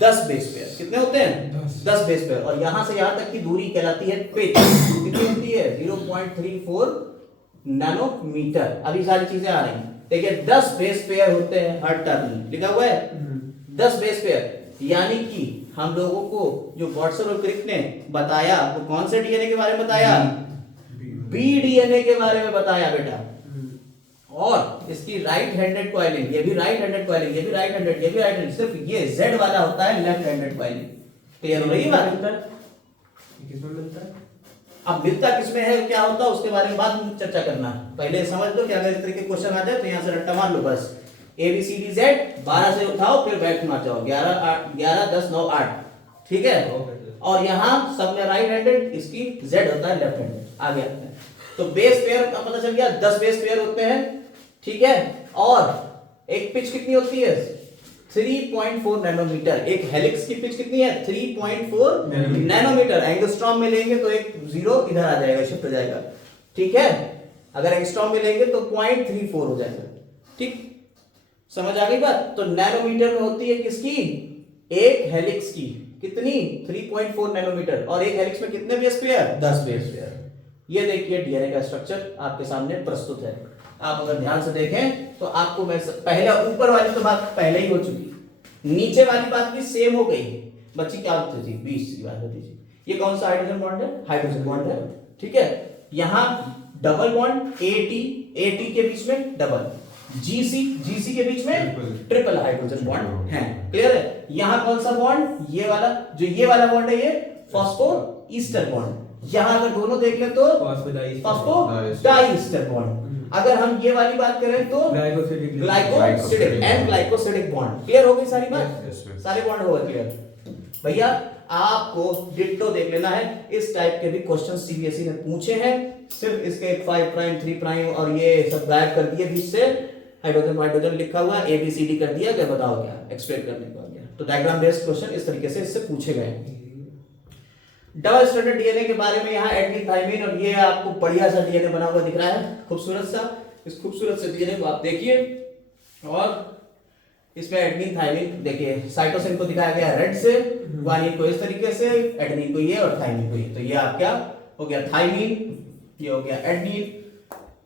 10 बेस पेयर। कितने होते हैं, 10 बेस पेयर। और यहां से यहां तक की दूरी कहलाती है पिच, कितनी होती है, 0.34 नैनोमीटर। अभी सारी चीजें आ रही हैं। देखिए 10 बेस पेयर होते हैं हर टर्न में, लिखा हुआ है 10 बेस पेयर। यानी कि हम लोगों को जो वॉटसन और क्रिक ने बताया वो कौन से डीएनए के बारे में बताया, बी डीएनए के बारे में बताया बेटा। और इसकी राइट हैंडेड कॉइलिंग, ये भी राइट हैंडेड कॉइलिंग, ये भी राइट हैंडेड, ये भी राइट हैंडेड, सिर्फ ये जेड वाला होता है लेफ्ट हैंडेड कॉइलिंग। क्लियर हो रही है बात, किसमें मिलता है, अब मिलता किसमें है, क्या होता है उसके बारे में बाद में चर्चा करना है। पहले समझ लो कि अगर इस तरह के क्वेश्चन आ जाए तो यहां से रट्टा मार लो बस। ABCDZ 12 से उठाओ फिर बैक मार जाओ 11 10 9 8 ठीक है। और यहाँ सब में राइट हैंडेड, इसकी Z होता है लेफ्ट हैंडेड। आगे आते हैं तो बेस पेयर का पता चल गया, 10 बेस पेयर होते हैं ठीक है। और एक पिच कितनी होती है 3.4 नैनोमीटर। एक हेलिक्स की पिच कितनी है 3.4 नैनोमीटर। एंगस्ट्रॉम में लेंगे तो एक जीरो इधर आ जाएगा, शिफ्ट हो जाएगा ठीक है। अगर एंगस्ट्रॉम में लेंगे तो 0.34 हो जाएगा ठीक। समझ आ गई बात। तो नैनोमीटर में होती है किसकी, एक हेलिक्स की कितनी 3.4 नैनोमीटर। और एक हेलिक्स में कितने बेस पेयर 10 बेस पेयर। ये देखिए डीएनए का स्ट्रक्चर आपके सामने प्रस्तुत है। आप अगर ध्यान से देखें तो आपको मैं पहले ऊपर वाली तो बात पहले ही हो चुकी, नीचे वाली बात भी सेम हो गई। बच्ची क्या होती थी 20 की बात होती थी। ये कौन सा हाइड्रोजन बॉन्ड है, हाइड्रोजन बॉन्ड है ठीक है। यहां डबल बॉन्ड AT के बीच में डबल, GC के बीच में ट्रिपल हाइड्रोजन बॉन्ड है। क्लियर है। यहां कौन सा बॉन्ड, ये वाला, जो ये वाला बॉन्ड है ये फॉस्फो ईस्टर बॉन्ड। यहां अगर दोनों देख ले तो फॉस्फो डाइईस्टर बॉन्ड। अगर हम ये वाली बात करें तो glycosidic and glycosidic bond. Clear हो गई सारी बात, सारे बॉन्ड हो गए क्लियर। भैया आपको डिट्टो देख लेना है। इस टाइप के भी क्वेश्चन सीबीएसई ने पूछे हैं। सिर्फ इसके 5 प्राइम 3 प्राइम और ये सब गायब कर दिए बीच से, हाइड्रोजन लिखा हुआ ABCD कर दिया, क्या बताओ क्या एक्सप्लेन करने को गया। तो डायग्राम बेस्ड क्वेश्चन इस तरीके से इससे पूछे गए। डबल स्ट्रैंडेड डीएनए के बारे में यहाँ एडेनिन थाइमिन, और ये आपको बढ़िया सा डीएनए बना हुआ दिख रहा है खूबसूरत सा। इस खूबसूरत से डीएनए को आप देखिए और इसमें एडेनिन थाइमिन देखिए, साइटोसिन को दिखाया गया रेड से, ग्वानिन को इस तरीके से, एडेनिन को ये और थाइमिन को ये। तो ये आपका हो गया थाइमिन, ये हो गया एडेनिन,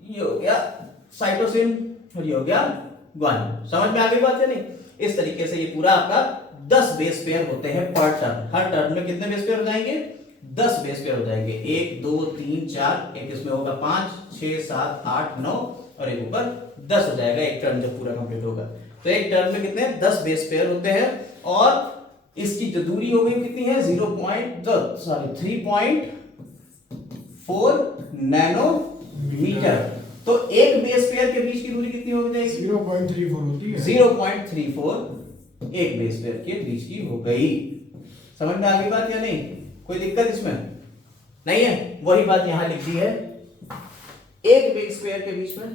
ये हो गया साइटोसिन और ये हो गया ग्वानिन। समझ में आ गई बात है नहीं। इस तरीके से ये पूरा आपका 10 बेस पेयर होते हैं पर टर्न। हर टर्न में कितने बेस पेयर हो जाएंगे 10 बेस पेयर हो जाएंगे। 1 2 3 4, एक इसमें होगा 5 6 7 8 9 और एक ऊपर 10 हो जाएगा एक टर्न जब पूरा कंप्लीट होगा। तो एक टर्न में कितने 10 बेस पेयर होते हैं। और इसकी जो दूरी हो गई कितनी है 3.4 नैनोमीटर। तो एक बेस पेयर के बीच की दूरी कितनी हो जाएगी 0.34 होती है। 0.34 एक बेस पेयर के बीच की हो गई। समझ में आ गई बात या नहीं, कोई दिक्कत इसमें नहीं है। वही बात यहां लिख दी है, एक बेस पेयर के बीच में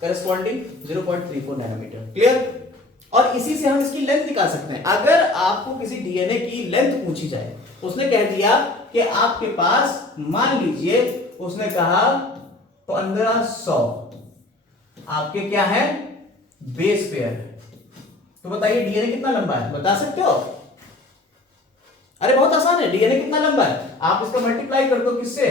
करस्पॉन्डिंग 0.34 नैनोमीटर। क्लियर। और इसी से हम इसकी लेंथ निकाल सकते हैं। अगर आपको किसी डीएनए की लेंथ पूछी जाए, उसने कह दिया कि आपके पास मान लीजिए उसने कहा 1500 आपके क्या है बेस पेयर, तो बताइए डीएनए कितना लंबा है, बता सकते हो। अरे बहुत आसान है, डीएनए कितना लंबा है, आप इसका मल्टीप्लाई कर दो किससे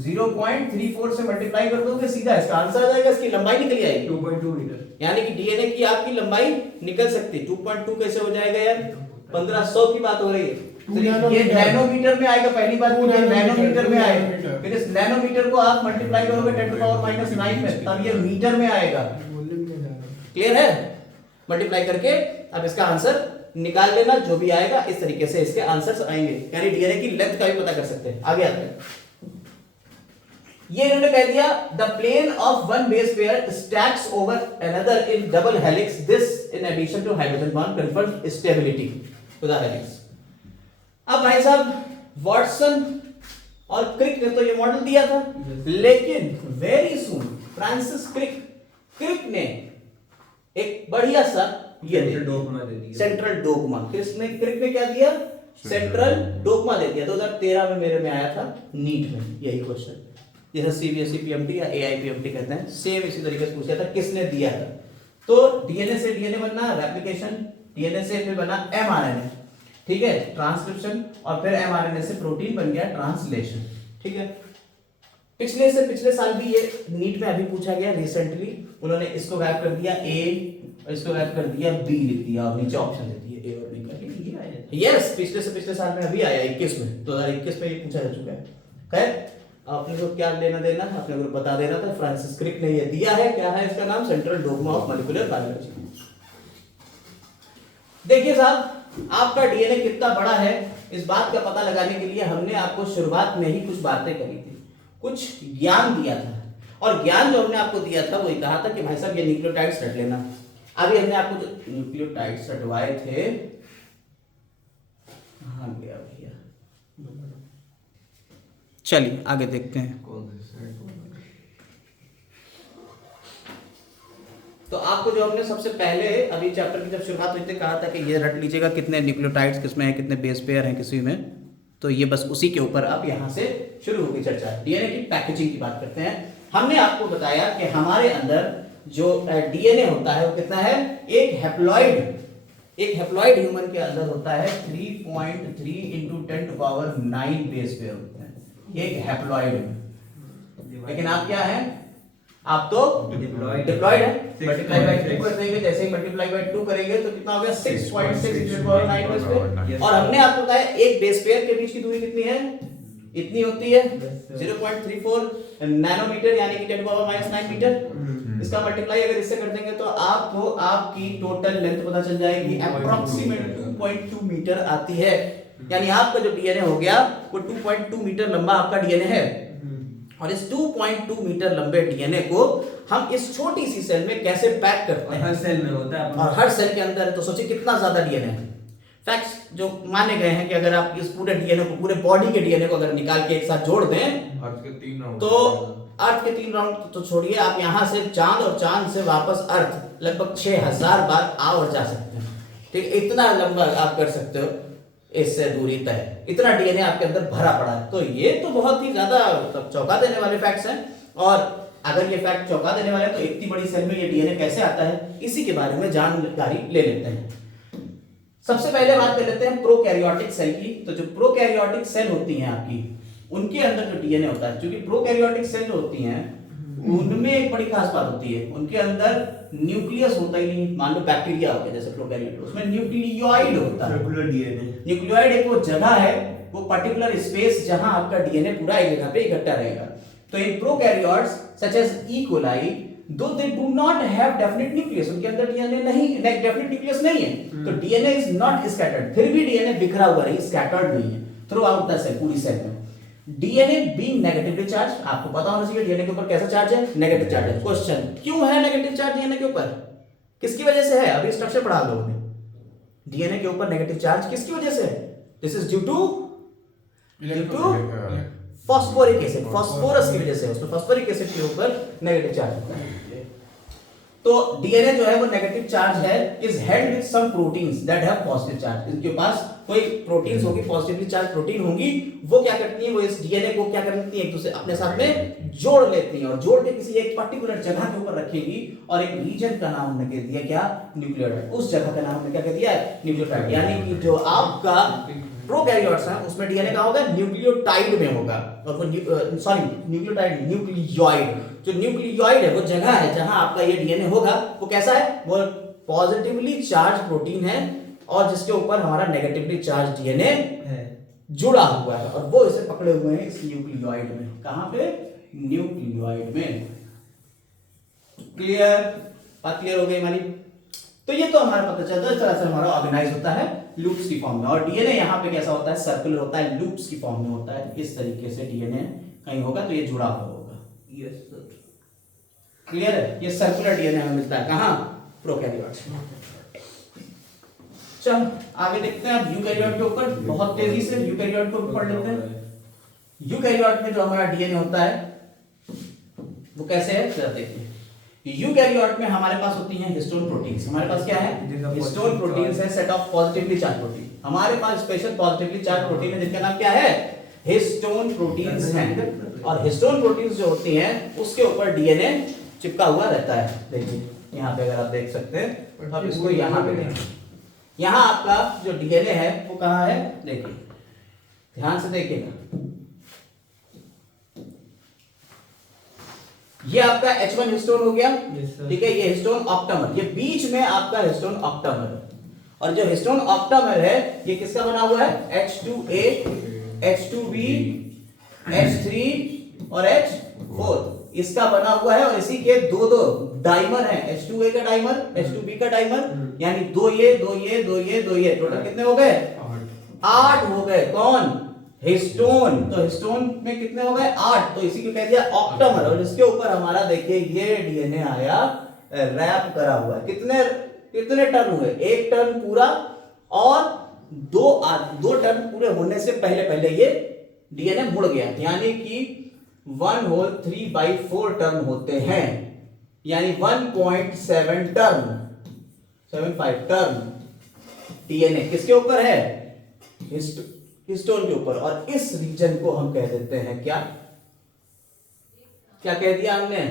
0.34 से मल्टीप्लाई कर दोगे, सीधा इसका आंसर आ जाएगा, इसकी लंबाई निकल जाएगी 2.2 मीटर। यानी कि डीएनए की आपकी लंबाई निकल सकती है। 2.2 कैसे हो जाएगा यार, 1500 की बात हो रही है। तो ये नैनोमीटर में आएगा, पहली बात ये नैनोमीटर में आएगा। फिर इस नैनोमीटर को आप मल्टीप्लाई करोगे 10⁻⁹ में, तब ये मीटर में आएगा। क्लियर है। मल्टीप्लाई करके अब इसका आंसर निकाल लेना, जो भी आएगा इस तरीके से इसके आंसर्स आएंगे। यानी डीएनए की लेंथ का भी पता कर सकते हैं। आगे आते हैं। ये इन्होंने कह दिया the plane of one base pair stacks over another in double helix, this in addition to hydrogen bond confers stability to the helix. अब भाई साहब वाटसन और क्रिक ने तो ये मॉडल दिया था, लेकिन वेरी सून फ्रांसिस क्रिक ने एक बढ़िया सा ये डोगमा दे दिया, सेंट्रल डोगमा। क्रिक ने क्या दिया, सेंट्रल डोगमा दे दिया। 2013 में मेरे में आया था नीट में यही क्वेश्चन, जैसे सीबीएसई पीएमटी या एआईपीएमटी कहते हैं, सेम इसी तरीके से पूछा था किसने दिया था। तो डीएनए से डीएनए बनना रेप्लिकेशन, डीएनए से फिर बना एमआरएनए, ठीक है, ट्रांसक्रिप्शन, और फिर एमआरएनए से प्रोटीन बन गया ट्रांसलेशन। ठीक है। पिछले साल भी ये नीट में अभी पूछा गया रिसेंटली, उन्होंने इसको गायब कर दिया ए और इसको गायब कर दिया बी लिख दिया और नीचे ऑप्शन दे दिए ए और बी का। ये आया यस, पिछले साल में अभी आया 21 में, 2021 में ये पूछा जा चुका है। खैर आपने को क्या लेना देना, आपने को बता देना था। फ्रांसिस क्रिक ने ये दिया है, क्या है इसका नाम, central dogma of molecular biology. देखिए साहब, आपका डीएनए कितना बड़ा है इस बात का पता लगाने के लिए हमने आपको शुरुआत में ही कुछ बातें करी थी, कुछ ज्ञान दिया था। और ज्ञान जो हमने आपको दिया था वही कहा था कि भाई साहब ये न्यूक्लियोटाइड्स रट लेना। अभी हमने आपको जो न्यूक्लियोटाइड्स रटवाए थे, कहाँ गया भैया, चलिए आगे देखते हैं। तो आपको जो हमने सबसे पहले अभी चैप्टर की जब शुरुआत हुई थी कहा था कि ये रट लीजिएगा कितने न्यूक्लियोटाइड्स किसमें हैं, कितने बेस पेयर हैं किसी में, तो ये बस उसी के ऊपर अब यहाँ से शुरू होगी चर्चा। डीएनए की पैकेजिंग की बात करते हैं। हमने आपको बताया कि हमारे अंदर जो डीएनए होता है वो कितना है, एक हेप्लॉइड ह्यूमन के अंदर होता है 3.3 × 10⁹ बेस पेयर होते हैं एक हेप्लॉइड में। लेकिन आप क्या है, आप तो डिप्लॉयड है। मल्टीप्लाई बाय 2 कर देंगे, जैसे ही मल्टीप्लाई बाय 2 करेंगे तो कितना हो गया 6.6 × 10⁹ बेस पेयर। और हमने आपको बताया एक बेस पेयर के बीच की दूरी कितनी है, इतनी होती है 0.34 नैनोमीटर यानी कि 10⁻⁹ मीटर। इसका मल्टीप्लाई अगर इससे कर देंगे तो आपको आपकी टोटल लेंथ पता चल जाएगी, अप्रोक्सीमेट 2.2 मीटर आती है। यानी आपका जो डीएनए हो गया वो 2.2 मीटर लंबा आपका डीएनए है। और इस 2.2 मीटर लंबे डीएनए को हम इस छोटी सी सेल में कैसे पैक करते हैं, हर सेल में होता है और हर सेल के अंदर, तो सोचिए कितना ज्यादा डीएनए है। फैक्ट्स जो माने गए हैं कि अगर आप इस पूरे डीएनए को, पूरे बॉडी के डीएनए को अगर निकाल के एक साथ जोड़ दें अर्थ के 3 राउंड, तो अर्थ के 3 राउंड तो छोड़िए, आप यहां से चांद और चांद से वापस अर्थ लगभग 6000 बार आ और जा सकते हैं। ठीक, इतना लंबा आप कर सकते हो, इससे दूरी तय, इतना डीएनए आपके अंदर भरा पड़ा है। तो ये तो बहुत ही ज्यादा चौंका देने वाले फैक्ट्स हैं। और अगर ये फैक्ट चौंका देने वाले हैं तो इतनी बड़ी सेल में ये डीएनए कैसे आता है, इसी के बारे में जानकारी ले लेते हैं। सबसे पहले बात कर लेते हैं प्रोकैरियोटिक सेल की। तो जो प्रोकैरियोटिक सेल होती हैं आपकी, उनके अंदर जो डीएनए होता है, क्योंकि प्रोकैरियोटिक सेल जो होती हैं उनमें एक बड़ी खास बात होती है, उनके अंदर न्यूक्लियस होता ही नहीं। मान लो बैक्टीरिया हो गया जैसे प्रोकैरियोट, उसमें न्यूक्लियोइड होता है। सर्कुलर डीएनए, न्यूक्लियोइड एक वो जगह है, वो पर्टिकुलर स्पेस जहां आपका डीएनए पूरा एक जगह पे इकट्ठा रहेगा। तो in prokaryotes such as E coli, though they do not have definite nucleus, उनके अंदर डीएनए नहीं, डेफिनेट न्यूक्लियस नहीं है, तो डीएनए इज नॉट स्कैटर्ड। फिर भी डीएनए बिखरा हुआ नहीं, स्कैटर्ड नहीं है थ्रू आउट द सेल, पूरी सेल में। डीएनए बीइंग नेगेटिवली चार्ज, आपको पता होना चाहिए डीएनए के ऊपर कैसा चार्ज है, नेगेटिव चार्ज है। क्वेश्चन, क्यों है नेगेटिव चार्ज डीएनए के ऊपर, किसकी वजह से है? अभी स्ट्रक्चर पढ़ा लोगों ने, डीएनए के ऊपर नेगेटिव चार्ज किसकी वजह से है? This is due to phosphoric acid, phosphorus की वजह से, उसमें फास्फोरिक एसिड के ऊपर नेगेटिव चार्ज होता है। तो डीएनए जो है वो नेगेटिव चार्ज है, is held with some proteins that have positive charge. इनके पास कोई प्रोटीन्स होगी, पॉजिटिवली चार्ज प्रोटीन होंगी, वो क्या करती हैं, वो इस डीएनए को क्या करती हैं, एक दूसरे अपने साथ में जोड़ लेती हैं, और जोड़ के किसी एक पर्टिकुलर जगह के ऊपर रखेगी, और एक रीजन का नाम हमने कह दिया क्या, न्यूक्लियोटाइड। उस जगह का नाम हमने क्या कह दिया, न्यूक्लियोटाइड। यानी कि जो आपका प्रोकैरियोट्स है उसमें डीएनए का होगा, न्यूक्लियोटाइड में होगा, और वो न्यूक्लियोटाइड, न्यूक्लियोइड, जो न्यूक्लियोइड है वो जगह है जहां आपका ये डीएनए होगा, वो कैसा है, वो पॉजिटिवली चार्ज प्रोटीन है, और जिसके ऊपर हमारा नेगेटिवली चार्ज डीएनए जुड़ा हुआ है, और वो इसे पकड़े हुए हैं इस न्यूक्लियोइड में। कहां पे, न्यूक्लियोइड में। क्लियर, बात क्लियर हो गई हमारी। तो ये तो हमारा पता चलता है, इस तरह से हमारा ऑर्गेनाइज होता है लूप्स की फॉर्म में, और डीएनए यहाँ पे कैसा होता है, सर्कुलर होता है, लूप्स की फॉर्म में होता है। इस तरीके से डीएनए कहीं होगा तो ये जुड़ा हुआ होगा। यस सर, क्लियर है, ये सर्कुलर डीएनए हमें मिलता है कहाँ, प्रोकैरियोट्स में। चल आगे देखते हैं अब यूकैरियोट के ऊपर, बहुत तेजी से यूकैरियोट को पढ़ लेते हैं। यूकैरियोट में जो हमारा डीएनए होता है वो कैसे है, जरा देखिए। यूकैरियोट में हमारे पास होती हैं हिस्टोन प्रोटीन्स। हमारे पास क्या है, हिस्टोन प्रोटीन्स है, set of positively charge protein. हमारे पास स्पेशल पॉजिटिवली चार्ज प्रोटीन है जिनका नाम क्या है, हिस्टोन प्रोटीन्स हैं। और हिस्टोन प्रोटीन्स जो होती हैं उसके ऊपर डीएनए चिपका हुआ रहता है। देखिए यहाँ पे अगर आप देख सकते हैं, अब इसको यहाँ पे देखें, यहाँ आपका जो डीएनए है वो कहाँ है, देखिए ध्यान से देखिएगा, ये आपका H1 हिस्टोन हो गया, ठीक है, ये हिस्टोन ऑक्टामर, ये बीच में आपका हिस्टोन ऑक्टामर, और जो हिस्टोन ऑक्टामर है ये किसका बना हुआ है, H2A, H2B, H3 और H4 इसका बना हुआ है, और इसी के दो दो डाइमर हैं, H2A का डाइमर, H2B का डाइमर, यानी दो ये, टोटल कितने हो गए, 8 हो गए। कौन, हिस्टोन, तो हिस्टोन में कितने हो गए 8, तो इसी को कह दिया ऑक्टामर। और इसके ऊपर हमारा देखिए ये डीएनए आया रैप करा हुआ है। कितने कितने टर्न हुए, एक टर्न पूरा और दो टर्न पूरे होने से पहले पहले ये डीएनए मुड़ गया, यानी कि 1/3/4 टर्न होते हैं, यानी 1.7 टर्न 75 टर्न डीएनए किसके ऊपर है, हिस्टोन के ऊपर। और इस रीजन को हम कह देते हैं क्या, क्या कह दिया हमने,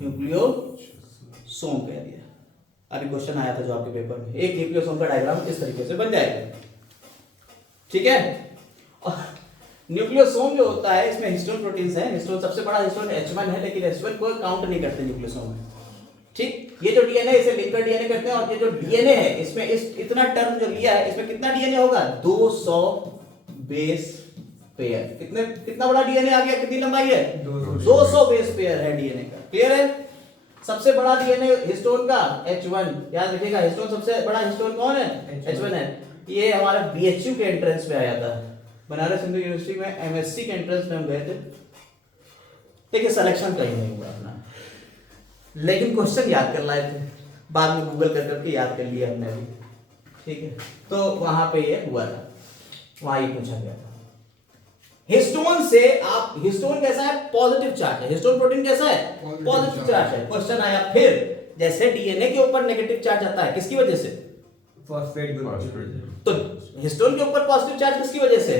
न्यूक्लियोसोम कह दिया। अभी क्वेश्चन आया था जो आपके पेपर में, एक न्यूक्लियोसोम का डायग्राम इस तरीके से बन जाएगा, ठीक है। और न्यूक्लियोसोम जो होता है इसमें हिस्टोन प्रोटीन्स हैं, हिस्टोन सबसे बड़ा हिस्टोन H1 है, लेकिन H1 को काउंट नहीं करते न्यूक्लियोसोम में, ठीक। ये जो डीएनए इसे लिंकर डीएनए कहते हैं, और ये जो डीएनए है इसमें इस इतना टर्म जो लिया है इसमें कितना डीएनए होगा, 200 बेस पेयर। कितना बड़ा डीएनए आ गया, कितनी लंबाई है, 200 बेस पेयर है डीएनए का, क्लियर है। सबसे बड़ा डीएनए हिस्टोन का H1, याद रखिएगा हिस्टोन सबसे बड़ा हिस्टोन कौन है, H1 है। ये हमारा बीएचयू के एंट्रेंस में आया था, बनारस हिंदू यूनिवर्सिटी में एमएससी के एंट्रेंस में हम गए थे, देखिए सिलेक्शन कहीं नहीं हुआ अपना, लेकिन क्वेश्चन याद कर लाए थे, बाद में गूगल कर करके याद कर लिया हमने अभी, ठीक है। तो वहां पे ये हुआ था, वहां ये पूछा गया था। हिस्टोन से आप, हिस्टोन कैसा है, पॉजिटिव चार्ज है, हिस्टोन प्रोटीन कैसा है, पॉजिटिव चार्ज है। क्वेश्चन आया फिर, जैसे डीएनए के ऊपर नेगेटिव चार्ज आता है, किसकी वजह से, फॉस्फेट ग्रुप, तो हिस्टोन के ऊपर पॉजिटिव चार्ज किसकी वजह से,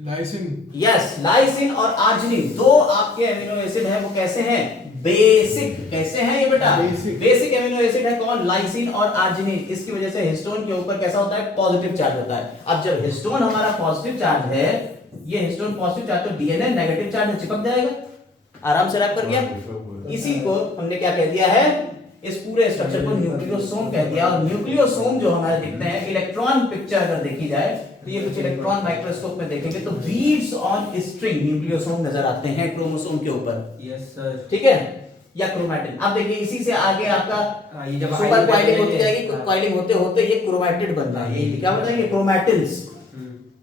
लाइसिन, यस, लाइसिन और आर्जिनिन दो आपके अमीनो एसिड है, वो कैसे हैं, बेसिक, कैसे हैं ये बेटा, बेसिक अमीनो एसिड है, कौन, लाइसिन और आर्जिनिन। इसकी वजह से हिस्टोन के ऊपर कैसा होता है, पॉजिटिव चार्ज होता है। अब जब हिस्टोन हमारा पॉजिटिव चार्ज है, ये हिस्टोन पॉजिटिव चार्ज, तो डीएनए नेगेटिव चार्ज में चिपक जाएगा, आराम से रैप कर गया। इसी को हमने क्या कह दिया है, इस पूरे स्ट्रक्चर को न्यूक्लियोसोम कह दिया। और न्यूक्लियोसोम जो हमारे दिखते हैं, इलेक्ट्रॉन पिक्चर अगर देखी जाए तो ये कुछ इलेक्ट्रॉन माइक्रोस्कोप में देखेंगे तो बीड्स ऑन स्ट्रिंग न्यूक्लियोसोम नजर आते हैं क्रोमोसोम के ऊपर, यस सर, ठीक है, या क्रोमैटिन। अब देखिए इसी से आगे आपका ये जब सुपर कॉइलिंग होती जाएगी, कॉइलिंग होते होते ये क्रोमैटिड बनता है, ये क्या बनता है, ये क्रोमैटिन्स।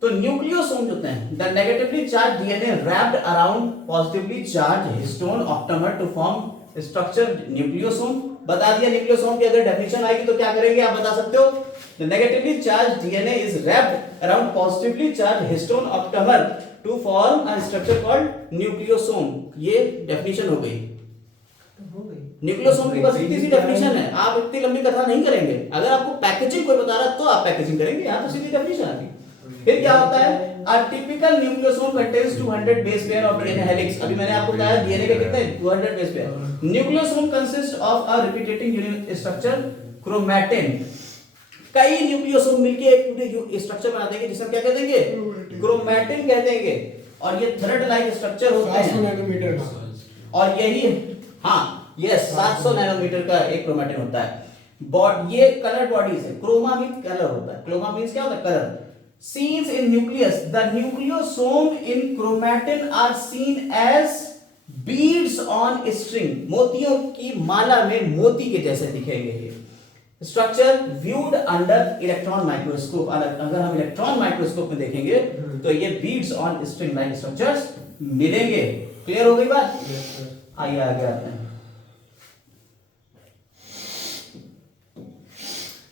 तो न्यूक्लियोसोम जो होते हैं, the negatively charge DNA wrapped around positively charge histone octamer to form structure nucleosome. बता दिया न्यूक्लियोसोम की अगर डेफिनेशन आएगी तो क्या करेंगे आप बता सकते हो, the negatively charge DNA is wrapped around positively charge histone octamer to form a structure called nucleosome. ये डेफिनेशन हो गई न्यूक्लियोसोम की, बस इतनी सी डेफिनेशन है, आप इतनी लंबी कथा नहीं करेंगे। अगर आपको पैकेजिंग कोई बता रहा है तो आप पैकेजिंग करेंगे, यहां तो सीधी डेफिनेशन आती है। फिर क्या होता है, a typical nucleosome contains 200 base pair of DNA helix। अभी मैंने आपको बताया डीएनए के कितने 200 base pair. Nucleosome consist of a repeating unit structure chromatin. कई न्यूक्लियोसोम मिलके एक पूरे स्ट्रक्चर बना देंगे जिसे हम क्या कह देंगे, क्रोमैटिन कह देंगे। और ये थ्रेड लाइक स्ट्रक्चर होते हैं 700 नैनोमीटर का, और यही, हाँ यस, 700 नैनोमीटर का एक क्रोमैटिन होता है। ये कलर बॉडीज है, क्रोमा मीन कलर होता है, क्रोमा मीन्स क्या होता है, colour. Scenes in nucleus, the nucleosome in chromatin are seen as beads on string। मोतियों की माला में मोती के जैसे दिखेंगे ये structure viewed under electron microscope। अगर हम इलेक्ट्रॉन माइक्रोस्कोप में देखेंगे तो ये beads on string like structures मिलेंगे। क्लियर हो गई बात, आइए आगे आते हैं।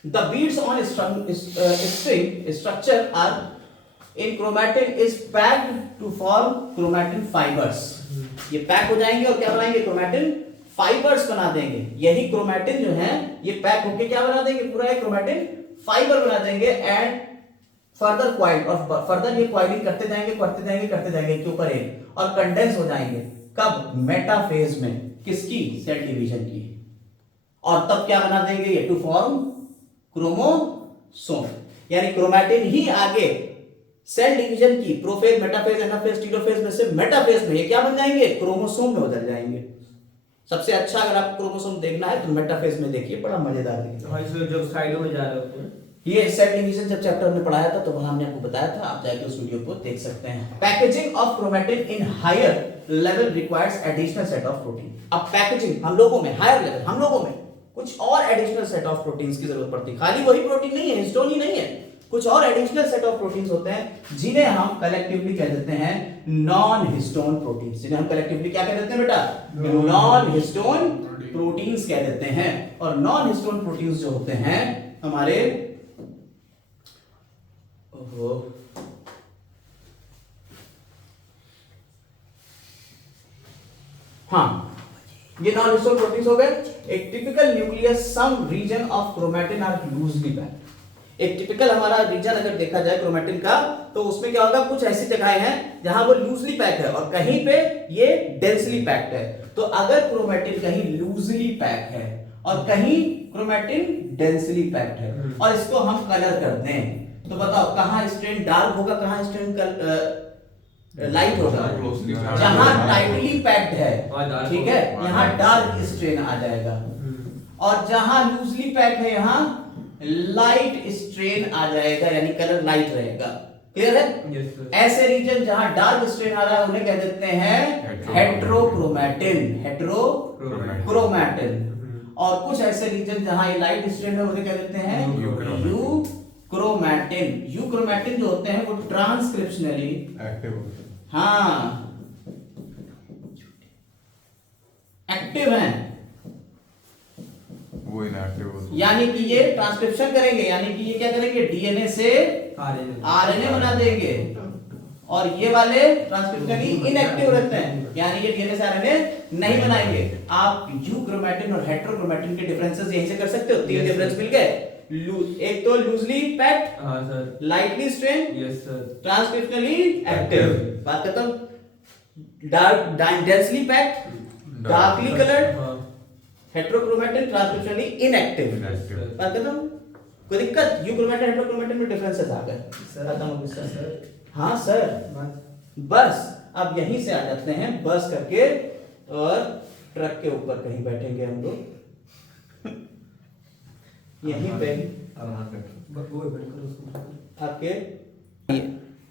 The beads on string structure are in chromatin is packed to form chromatin fibers। ये पैक हो जाएंगे और क्या बनाएंगे, क्रोमैटिन फाइबर्स बना देंगे। यही क्रोमैटिन जो है ये पैक होके क्या बना देंगे, पूरा एक क्रोमैटिन फाइबर बना देंगे। एंड फर्दर क्वाइल, और फर्दर ये क्वाइलिंग करते जाएंगे करते जाएंगे करते जाएंगे के ऊपर एक, और कंडेंस हो जाएंगे कब, मेटाफेज में, किसकी, सेल डिवीजन की। और तब क्या बना देंगे ये, टू फॉर्म क्रोमोसोम। यानी क्रोमैटिन ही आगे सेल डिवीजन की प्रोफेज, मेटाफेज, एनाफेज, टीलोफेज में से मेटाफेज में ये क्या बन जाएंगे, क्रोमोसोम में बदल जाएंगे। सबसे अच्छा अगर आपको क्रोमोसोम देखना है तो मेटाफेज में देखिए, बड़ा मजेदार दिखेगा। हाँ इसलिए जब साइडों में जा रहे होते हैं, ये सेल डिवीजन जब चैप्टर हमने पढ़ाया था तो वहां हमने आपको बताया था, आप जाके उस वीडियो को देख सकते हैं। Packaging of chromatin in higher level requires additional set of protein. अब पैकेजिंग हम लोगों में, हायर लेवल हम लोगों में कुछ और एडिशनल सेट ऑफ प्रोटीन्स की जरूरत पड़ती है, खाली वही प्रोटीन नहीं है, हिस्टोन ही नहीं है, कुछ और एडिशनल सेट ऑफ प्रोटीन्स होते हैं जिन्हें हम कलेक्टिवली कह देते हैं नॉन हिस्टोन प्रोटीन्स। जिन्हें हम कलेक्टिवली क्या कह देते हैं बेटा? नॉन हिस्टोन प्रोटीन्स कह देते हैं। और नॉन हिस्टोन प्रोटीन्स जो होते हैं हमारे हाँ, ये नॉन हिस्टोन प्रोटीन्स हो गए। एक typical nucleus, some region of chromatin are loosely packed. एक टिपिकल हमारा रीजन अगर देखा जाए क्रोमैटिन का, तो उसमें क्या होगा, कुछ ऐसी जगहें हैं जहां वो लूजली पैक्ड है और कहीं पे ये डेंसली पैक्ड है। तो अगर क्रोमैटिन कहीं लूजली पैक्ड है और कहीं क्रोमैटिन डेंसली पैक्ड है और इसको हम कलर कर दें, तो बताओ कहां स्ट्रेन डार्क होगा, कहां स्ट्रेन लाइट होगा? जहां टाइटली पैक्ड है, ठीक है, यहाँ डार्क स्ट्रेन आ जाएगा। और जहां लूजली पैक्ड है यहाँ लाइट स्ट्रेन आ जाएगा, यानी कलर लाइट रहेगा। क्लियर है? Yes sir. ऐसे रीजन जहां डार्क स्ट्रेन आ रहा है उन्हें कह देते हैं हेट्रोक्रोमैटिन। हेट्रोक्रोमैटिन। और कुछ ऐसे रीजन जहां ये लाइट स्ट्रेन है उन्हें कह देते हैं यूक्रोमैटिन। यूक्रोमैटिन जो होते हैं वो ट्रांसक्रिप्शनली एक्टिव होते हैं। हाँ एक्टिव हैं, वो इनएक्टिव होते हैं। यानी कि ये ट्रांसक्रिप्शन करेंगे, यानी कि ये क्या करेंगे, डीएनए से आरएनए बना देंगे। और ये वाले ट्रांसक्रिप्शनली इनएक्टिव रहते हैं, यानी ये डीएनए से आरएनए नहीं बनाएंगे। आप यूक्रोमैटिन और हेट्रोक्रोमैटिन के डिफरेंसेस यहीं से कर सकते हो। तीन डिफरेंस मिल गए। एक तो लूजली पैक्ड, हाँ sir. Lightly strain, yes sir. Transcriptionally active. बात करता हूं, dark densely packed, darkly coloured, heterochromatin, transcriptionally inactive. बात करता हूं, कोई दिक्कत? यूक्रोमैटिन हेट्रोक्रोमैटिन में डिफरेंसेस आ गए। खत्म हो गया सर। हाँ सर, बस अब यहीं से आ जाते हैं बस करके, और ट्रक के ऊपर कहीं बैठेंगे हम लोग यहीं पे आपके।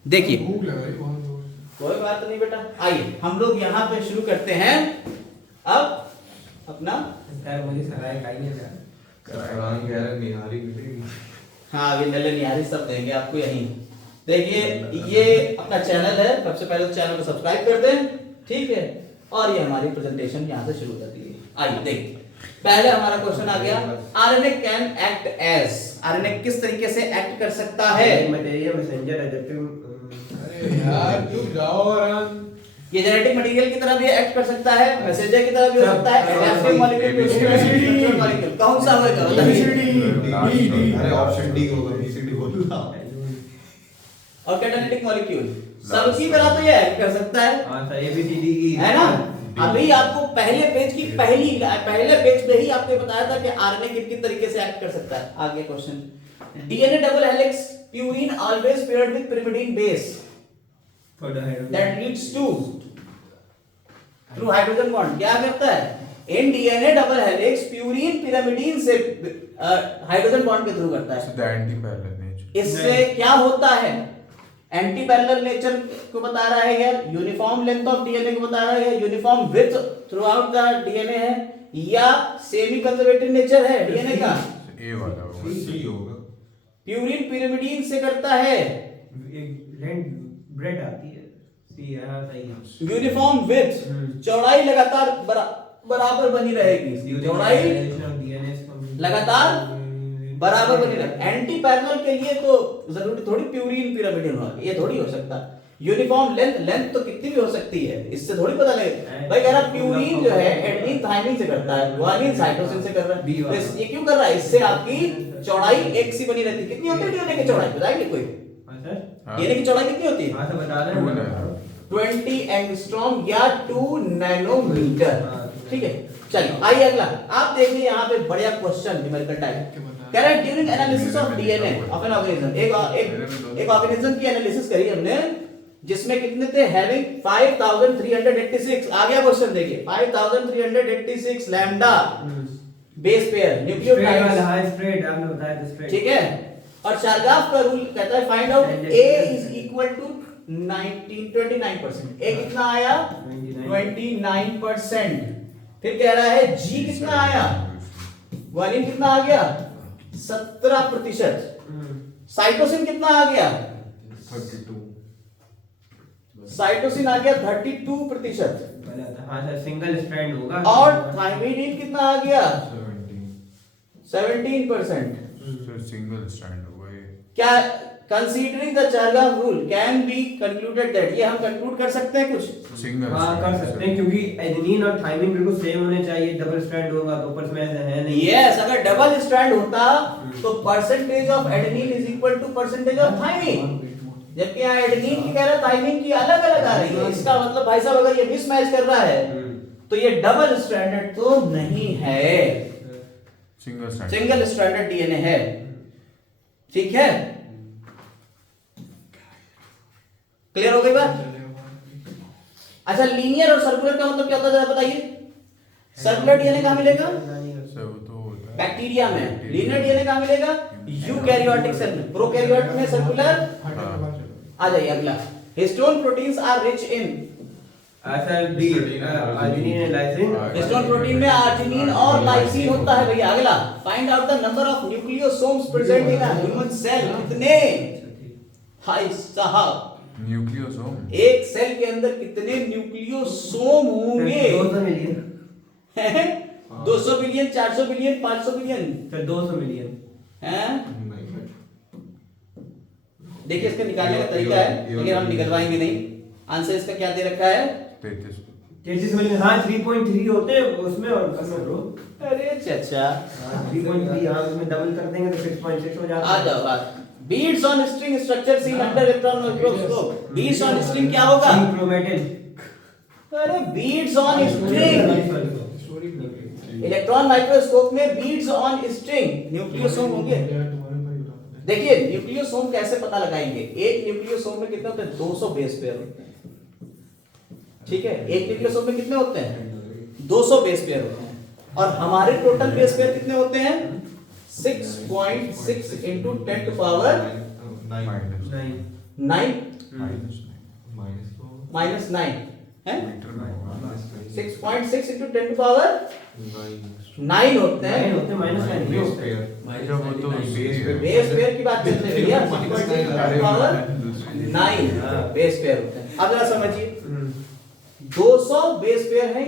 देखिए भूख लगा रही वहां तो। कोई बात नहीं बेटा, आइए हम लोग यहाँ पे शुरू करते हैं अब अपना। हाँ, अभी नले निहारी सब देंगे आपको यहीं। देखिए ये अपना चैनल है, सबसे पहले तो चैनल को सब्सक्राइब कर दें, ठीक है। और ये हमारी प्रेजेंटेशन यहाँ से शुरू हो जाती है। आइए देखिए, पहले हमारा क्वेश्चन आ गया, RNA can act as. RNA किस तरीके से एक्ट कर सकता है? अरे यार तुम जाओ आराम। ये जेनेटिक मटेरियल की तरह भी एक्ट कर सकता है, मैसेंजर की तरह भी हो सकता है, एडैप्टिव मॉलिक्यूल भी हो सकता है, स्ट्रक्चरल मॉलिक्यूल। कौन सा होगा? अरे ऑप्शन डी होगा, बीसीडी बोलना। और कैटालिटिक मॉलिक्यूल सबकी तरह तो ये एक्ट कर सकता है, हाँ सर। एबीसीडी की है ना? अभी आपको पहले पेज पे ही आपको बताया था कि आरएनए किन तरीके से एक्ट कर सकता है। आगे question, DNA double helix purine always paired with pyrimidine base that leads to through hydrogen bond। क्या करता है? In DNA double helix purine pyrimidine से हाइड्रोजन बॉन्ड के थ्रू करता है। Anti parallel nature. इससे क्या होता है? एंटी पैरेलल नेचर को बता रहा है यार, यूनिफॉर्म लेंथ ऑफ डीएनए को बता रहा है, uniform width through out the DNA है, या सेमी कंजर्वेटिव नेचर है डीएनए का? ए वाला होगा, सी होगा। प्यूरिन pyrimidine से करता है, ब्रेड आती है सी। हाँ सही है। यूनिफॉर्म विड्थ, चौड़ाई लगातार बराबर बनी रहेगी, चौड़ाई लगातार बराबर बनी रहेगी। एंटी पैरेलल के लिए तो जरूरी थोड़ी प्यूरिन pyrimidine होगा, ये थोड़ी हो सकता। यूनिफॉर्म लेंथ तो कितनी भी हो सकती है, इससे थोड़ी पता लगेगा। भाई कह रहा प्यूरिन जो है एडेनिन थाइमिन से करता है, ग्वानिन साइटोसिन से कर रहा है। तो ये क्यों कर रहा है? इससे आपकी चौड़ाई एक सी बनी रहती है। कितनी होती है डीएनए की चौड़ाई बताएंगे कोई? डीएनए की चौड़ाई कितनी होती है? हाँ सर बता रहे हैं। 20 एंगस्ट्रॉम या 2 नैनोमीटर। ठीक है, चलिए आइए अगला। आप देखिए यहाँ पे बढ़िया क्वेश्चन न्यूमेरिकल टाइप कह रहा है, during analysis of DNA of an organism. एक ऑर्गेनिज्म की एनालिसिस करी हमने, जिसमें कितने थे? हैविंग 5386। आ गया क्वेश्चन, देखिए 5386 लैम्डा बेस पेयर न्यूक्लियोटाइड्स, ठीक है। और शार्गाफ का रूल कहता है find out A is equal to 29%। A कितना आया? 29%। फिर कह रहा है G कितना आया? ग्वानिन कितना आ गया? 17%। साइटोसिन कितना आ गया? 32 साइटोसिन आ गया 32%। गलत है। हाँ सर, सिंगल स्ट्रैंड होगा। और थायमिडीन कितना आ गया? 17 17%। सर सिंगल स्टैंड होगा ये। क्या considering the Chargaff rule can be concluded that, ये हम कंक्लूड कर सकते हैं कुछ? सिंगल हाँ कर सकते हैं, क्योंकि एडेनिन और थायमिन बिल्कुल सेम होने चाहिए। डबल स्ट्रैंड होगा तो ऊपर में ऐसा है नहीं। यस, अगर डबल स्ट्रैंड होता तो percentage of adenine is equal to percentage of thymine, जबकि यहाँ एडेनिन की कह रहा है, थायमिन की अलग अलग आ रही है। इसका मतलब भाई साहब अगर ये मिसमैच कर रहा है तो ये डबल स्ट्रैंडेड तो नहीं है, सिंगल स्ट्रैंडेड डीएनए है। ठीक है, क्लियर हो गई बात? अच्छा, लीनियर और सर्कुलर का मतलब क्या होता है जरा बताइए। सर्कुलर डीएनए कहां मिलेगा? सर वो तो होता है बैक्टीरिया में। लीनियर डीएनए कहां मिलेगा? यूकैरियोटिक सेल में। प्रोकैरियोट में सर्कुलर। आ जाइए अगला, histone proteins are rich in. Sir the arginine and lysine. Histone protein में आर्जिनिन और लाइसिन होता है भैया। अगला, find out the number of nucleosomes present in a human cell. कितने? हाय साहब, न्यूक्लियोसोम एक सेल के अंदर कितने न्यूक्लियोसोम होंगे? 200 million. 200 billion, 400 billion, 500 billion? Sir 200 million. हैं? देखिए इसका निकालने का तरीका है, लेकिन हम निकलवाएंगे नहीं। आंसर इसका क्या दे रखा है? 33 मिलियन। हाँ 3.3 होते हैं उसमें और उसमें ब्रो। अरे चाचा, 3.3 हाँ उसमें डबल कर देंगे तो 6.6 हो जाता है। आ जाओ बात। Beads on string structure seen under electron microscope. Beads on string क्या होगा? क्रोमेटिन। अरे beads on string, electron microscope में बीड्स ऑन स्ट्रिंग न्यूक्लियोसोम होंगे। देखिए न्यूक्लियोसोम कैसे पता लगाएंगे? एक न्यूक्लियोसोम में कितने होते हैं? 200 बेस पेयर होते हैं। ठीक है, एक न्यूक्लियोसोम में कितने होते हैं? 200 बेस पेयर होते हैं। और हमारे टोटल बेस पेयर कितने होते हैं? 6.6 into 10 to power 9 minus 9 है? 6.6 into 10 to power 9 होते हैं। 9 होते हैं, -9 नहीं होते। वो तो बेस पेयर की बात करते हैं भैया। 6.6 into 10 to power 9 base pair होते हैं। अब जरा समझिए, 200 बेस पेयर है,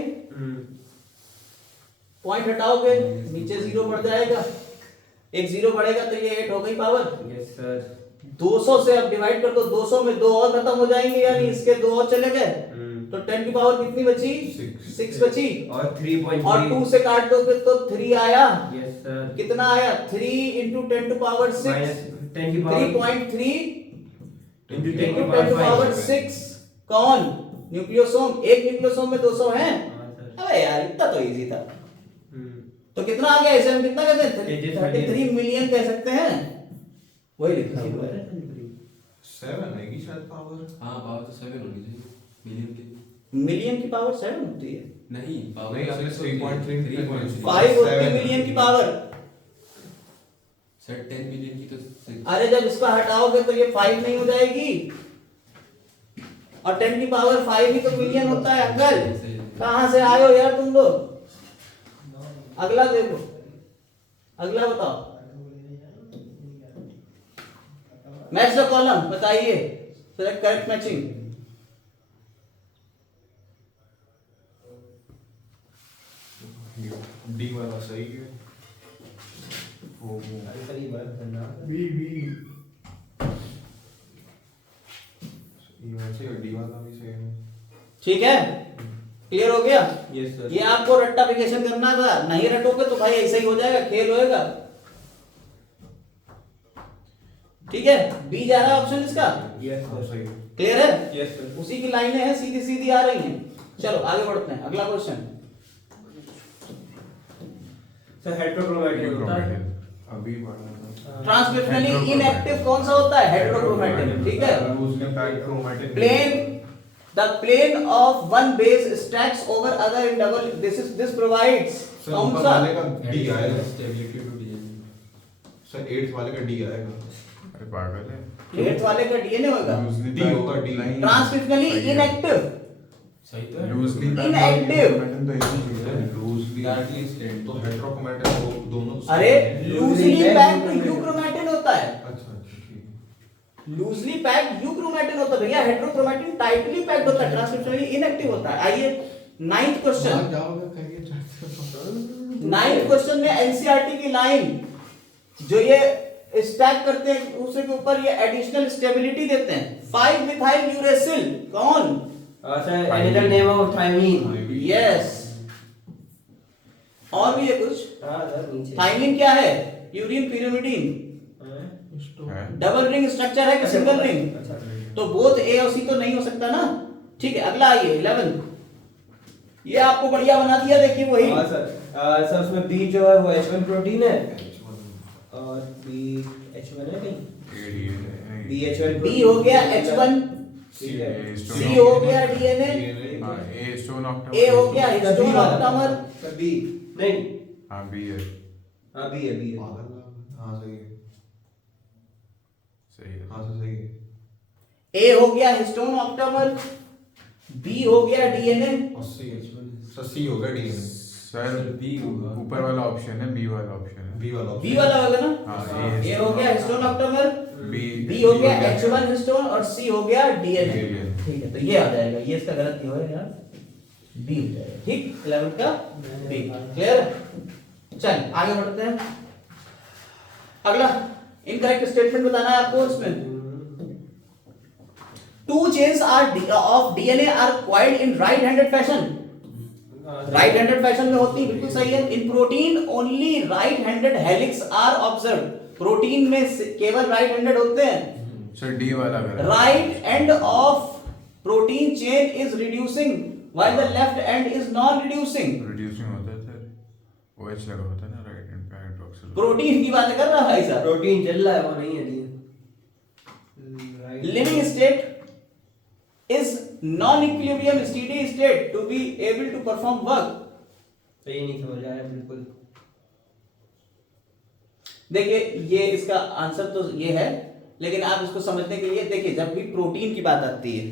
पॉइंट हटाओगे नीचे 0 बढ़ जाएगा, एक 0 बढ़ेगा तो ये 8 हो गई पावर। Yes sir. 200 से अब डिवाइड कर दो, 200 में 2 और खत्म हो जाएंगे, यानी इसके 2 और चले गए, तो 10 की पावर कितनी बची? 6 बची। और 3.3 और 2 से काट दोगे तो 3 आया। Yes sir. कितना आया? 3 into 10 to power 6, -10 की पावर 3.3 into 10 into की 10 to power पावर 6। कौन? न्यूक्लियोसोम। एक न्यूक्लियोसोम में 200 हैं। हाँ सर। अबे यार इतना तो इजी था। तो कितना आ गया? इसे हम कितना कहते हैं? 33 मिलियन कह सकते हैं। वही लिखा हुआ है। 7 है कि शायद पावर। हाँ पावर तो 7 होनी चाहिए मिलियन की। मिलियन की पावर 7 होती है? नहीं पावर नहीं, आपने 3.3 5 होती है मिलियन की पावर। सर 10 मिलियन की तो 6। अरे जब इसको हटाओगे तो ये 5 नहीं हो जाएगी, और 10 की पावर 5 ही तो मिलियन होता है। अंकल कहां से आए हो यार तुम लोग? अगला देखो, अगला बताओ। मैच द कॉलम, बताइए। Select correct matching. डी वाला सही है। वो बी वैसे डी वाला भी सही है। ठीक है, क्लियर हो गया? Yes sir. ये आपको रट्टाफिकेशन करना था, नहीं रटोगे तो भाई ऐसा ही हो जाएगा, खेल होएगा। ठीक है, बी जा रहा है ऑप्शन इसका। यस हाँ, सर। सही है। क्लियर है? Yes sir. उसी की लाइनें हैं, सीधी सीधी आ रही हैं। चलो आगे बढ़ते हैं, अगला क्वेश्चन। सर हेट्रोक्रोमैटिन होता है। अभी पढ़ा था। ट्रांसक्रिप्शनली इनएक्टिव कौन सा होता है? हेटेरोक्रोमैटिन। ठीक है, उसने pack chromatin plane the plane of one base stacks over other in double, this provides कौन सा? वाले का डी आएगा। Stability to DNA. सर 8 वाले का डी आएगा। अरे पागल है। 8 वाले का डीएनए होगा। डी होगा डी। ट्रांसक्रिप्शनली इनएक्टिव, सही तो है। Loosely Inactive। तो लूजली डार्कली स्टेट तो हेटेरोक्रोमैटिन वो दोनों। अरे लूजली पैक्ड यूक्रोमैटिन होता है। अच्छा ठीक लूजली पैक्ड यूक्रोमैटिन होता है भैया, हेटेरोक्रोमैटिन टाइटली पैक्ड होता है, ट्रांसक्रिप्शनली इनएक्टिव होता है। आइए नाइन्थ क्वेश्चन, नाइन्थ क्वेश्चन में एनसीईआरटी की लाइन जो ये स्टैक करते हैं दूसरे के ऊपर, ये एडिशनल स्टेबिलिटी देते हैं। 5 मिथाइल यूरेसिल कौन? Sir animal name of thymine. Yes, और भी है कुछ। हां सर नीचे थायमीन क्या है? Urine pyrimidine, double ring structure है कि सिंगल रिंग? अच्छा तो बोथ ए और सी तो नहीं हो सकता ना। ठीक है, अगला आइए 11, ये आपको बढ़िया बना दिया, देखिए वही। हां सर सर उसमें बी जो है वो H1 प्रोटीन है और बी H1 है कहीं, बी H1 बी हो गया H1, ठीक है, सी हो गया डीएनए, ए स्टोन ऑक्टामर, ए हो गया हिस्टोन ऑक्टामर, सर बी नहीं, हां बी है, हां बी है हां सही है, सही है, हां सही है। ए हो गया हिस्टोन ऑक्टामर, बी हो गया डीएनए, सी होगा डीएनए सर, बी होगा, ऊपर वाला ऑप्शन है, बी वाला ऑप्शन है, बी वाला बी वाला होगा ना। हां ए हो गया हिस्टोन ऑक्टामर, बी बी हो गया H1 हिस्टोन और सी हो गया डीएनए। DNA। ठीक है, तो ये आ जाएगा, ये इसका गलत नहीं होगा यार, बी हो जाएगा। ठीक, 11 का बी, क्लियर? चल आगे बढ़ते हैं। अगला इनकरेक्ट स्टेटमेंट बताना है आपको इसमें। Two chains of DNA are coiled in right-handed fashion. Right handed fashion में होती है, बिल्कुल सही है। In protein only right handed helix are observed. Protein में केवल राइट हैंडेड होते हैं। सर डी वाला गलत, right end of protein chain is reducing while the left and is non reducing. Reducing होता है सर, ओएच लगा होता है ना राइट हैंड पे हाइड्रोक्सिल। प्रोटीन की बात कर रहा है भाई साहब, प्रोटीन चल रहा है वो नहीं है right. Living state is non-equilibrium steady state to be able to perform work। सही नहीं समझ आया बिल्कुल। देखिए ये इसका आंसर तो ये है, लेकिन आप इसको समझने के लिए देखिए, जब भी प्रोटीन की बात आती है,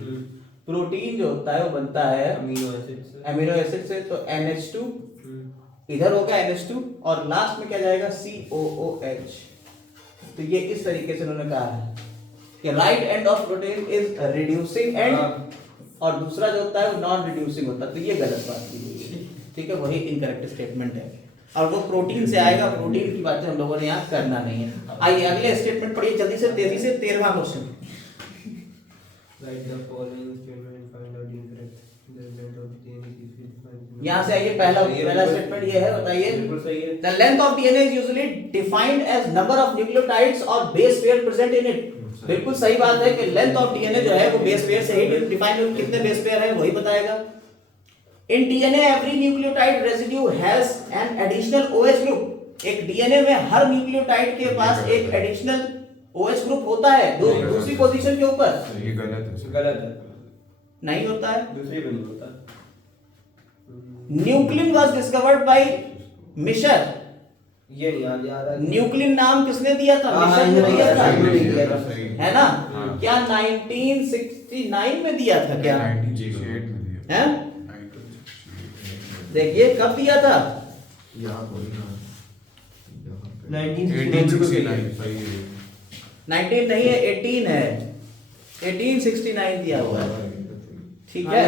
प्रोटीन जो होता है वो बनता है अमीनो एसिड से, अमीनो एसिड से। तो NH2 इधर होगा NH2 और लास्ट में क्या जाएगा COOH। तो ये इस तरीके से उन्होंने कहा है कि right end of protein is reducing and, और दूसरा जो होता है वो नॉन रिड्यूसिंग होता है। तो ये गलत बात की गई है, ठीक है, वही इनकरेक्ट स्टेटमेंट है और वो प्रोटीन से आएगा। प्रोटीन की बातें हम लोगों ने यहाँ करना नहीं है। आइए अगले स्टेटमेंट पढ़िए जल्दी से, तेजी से 13वां question. Write the following statement find out incorrect the length of DNA. यहाँ से आइए, पहला स्टेटमेंट ये है, बताइए। बिल्कुल सही है। The length of DNA is usually defined as number of nucleotides और base pair present in it. बिल्कुल सही बात है कि लेंथ ऑफ डीएनए जो है वो बेस पेयर से ही डिफाइन होगा, कितने बेस पेयर है वही बताएगा। In DNA every nucleotide residue has an additional OH group. एक डीएनए में हर न्यूक्लियोटाइड के पास एक एडिशनल OH ग्रुप होता है, दूसरी पोजीशन के ऊपर। ये गलत है सर, गलत है, नहीं होता है। दूसरी भी नहीं होता। Nuclein was discovered by Miescher. ये नहीं याद आ रहा। न्यूक्लिन नाम किसने दिया था? हाँ, मिशर ने हाँ, दिया हाँ, था, हाँ, है ना? हाँ। क्या 1969 में दिया था क्या? 1968 में दिया, हैं? 1968 देखिए कब दिया था? याद होगी ना, 1969 सही है, 19 नहीं है, 18 है। 1869 दिया हुआ है, ठीक है।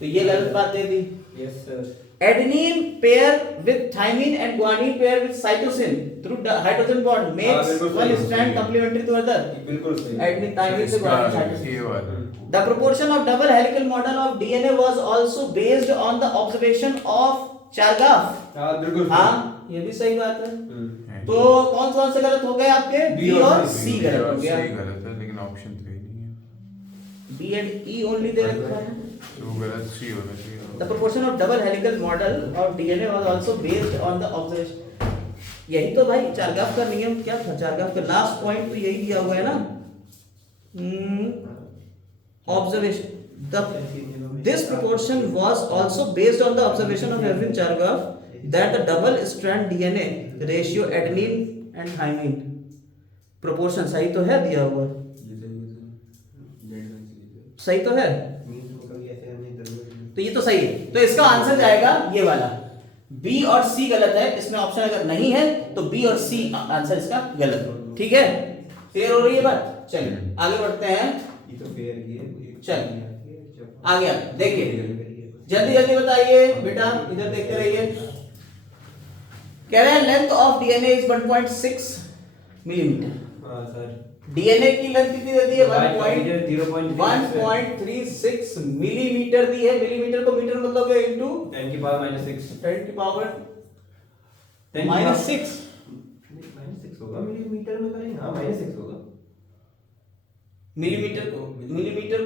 तो ये गलत बात दे दी। Yes sir. Adenine pair with thymine and guanine pair with cytosine through hydrogen bond makes बिल्कुल वन सही। Strand complementary to other. बिल्कुल सही। एडेनिन थाइमिन से गुआनिन साइटोसिन। ये वाला The proportion of double helical model of DNA was also based on the observation of Chargaff। हाँ बिल्कुल। हाँ, ये भी सही बात है। तो कौन से गलत हो गए आपके? B B और और C C गलत हो गया। सही गलत है, लेकिन ऑप्शन तो ही नहीं है, B and E only दे रखा है। तो गलत सी होना चाहिए। The proportion of double helical model of DNA was also based on the observation। यही तो भाई चारगाफ का नियम क्या था? चारगाफ का लास्ट पॉइंट तो यही दिया हुआ है ना, observation। This proportion was also based on the observation of Erwin Chargaff that the double strand DNA ratio adenine and thymine proportion सही तो है दिया हुआ, सही तो है, तो ये तो सही है। तो इसका आंसर जाएगा ये वाला, बी और सी गलत है। इसमें ऑप्शन अगर नहीं है तो बी और सी आंसर इसका गलत हो, ठीक है। क्लियर हो रही है बात? चलिए आगे बढ़ते हैं। ये तो फेयर ही है। चल आगे देखिए, जल्दी जल्दी बताइए बेटा, इधर देखते रहिए। कह रहे हैं length of DNA is 1.6 millimetre. हाँ सर, डीएनए की लेंथ कितनी दे दी है? 0.36 1.36 मिलीमीटर दी है। मिलीमीटर को मीटर में बदलोगे इनटू 10 की पावर -6 10 की पावर 10 की -6 -6 होगा। मिलीमीटर में करेंगे, हाँ -6 होगा। मिलीमीटर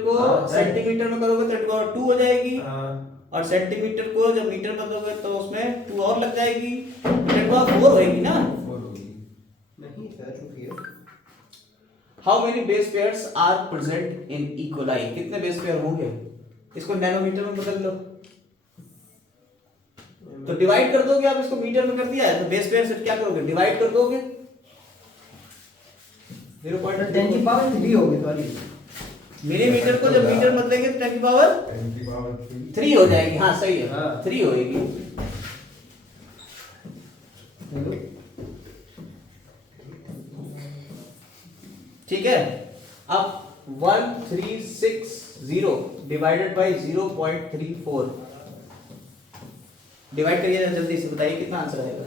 को हाँ, सेंटीमीटर में करोगे तो 10 की पावर 2 हो जाएगी। हाँ और सेंटीमीटर को जब मीटर में बदलोगे तो उसमें 2 और लग जाएगी, 10 की पावर 4 होएगी ना। 4 होगी। नहीं सर, रुकिए। How many base pairs are present in E coli? कितने बेस पेयर होंगे? इसको नैनोमीटर में बदल लो तो डिवाइड कर दोगे। आप इसको मीटर में कर दिया है तो बेस पेयर से क्या करोगे? डिवाइड कर दोगे। 10 की पावर 3 होगी सॉरी। मिलीमीटर को जब मीटर में बदलेंगे तो 10 की पावर 3 हो जाएगी। हाँ सही है, हाँ। 3 होएगी। ठीक है। अब 1360 डिवाइडेड बाय 0.34 डिवाइड करिए जल्दी से, बताइए कितना आंसर आएगा।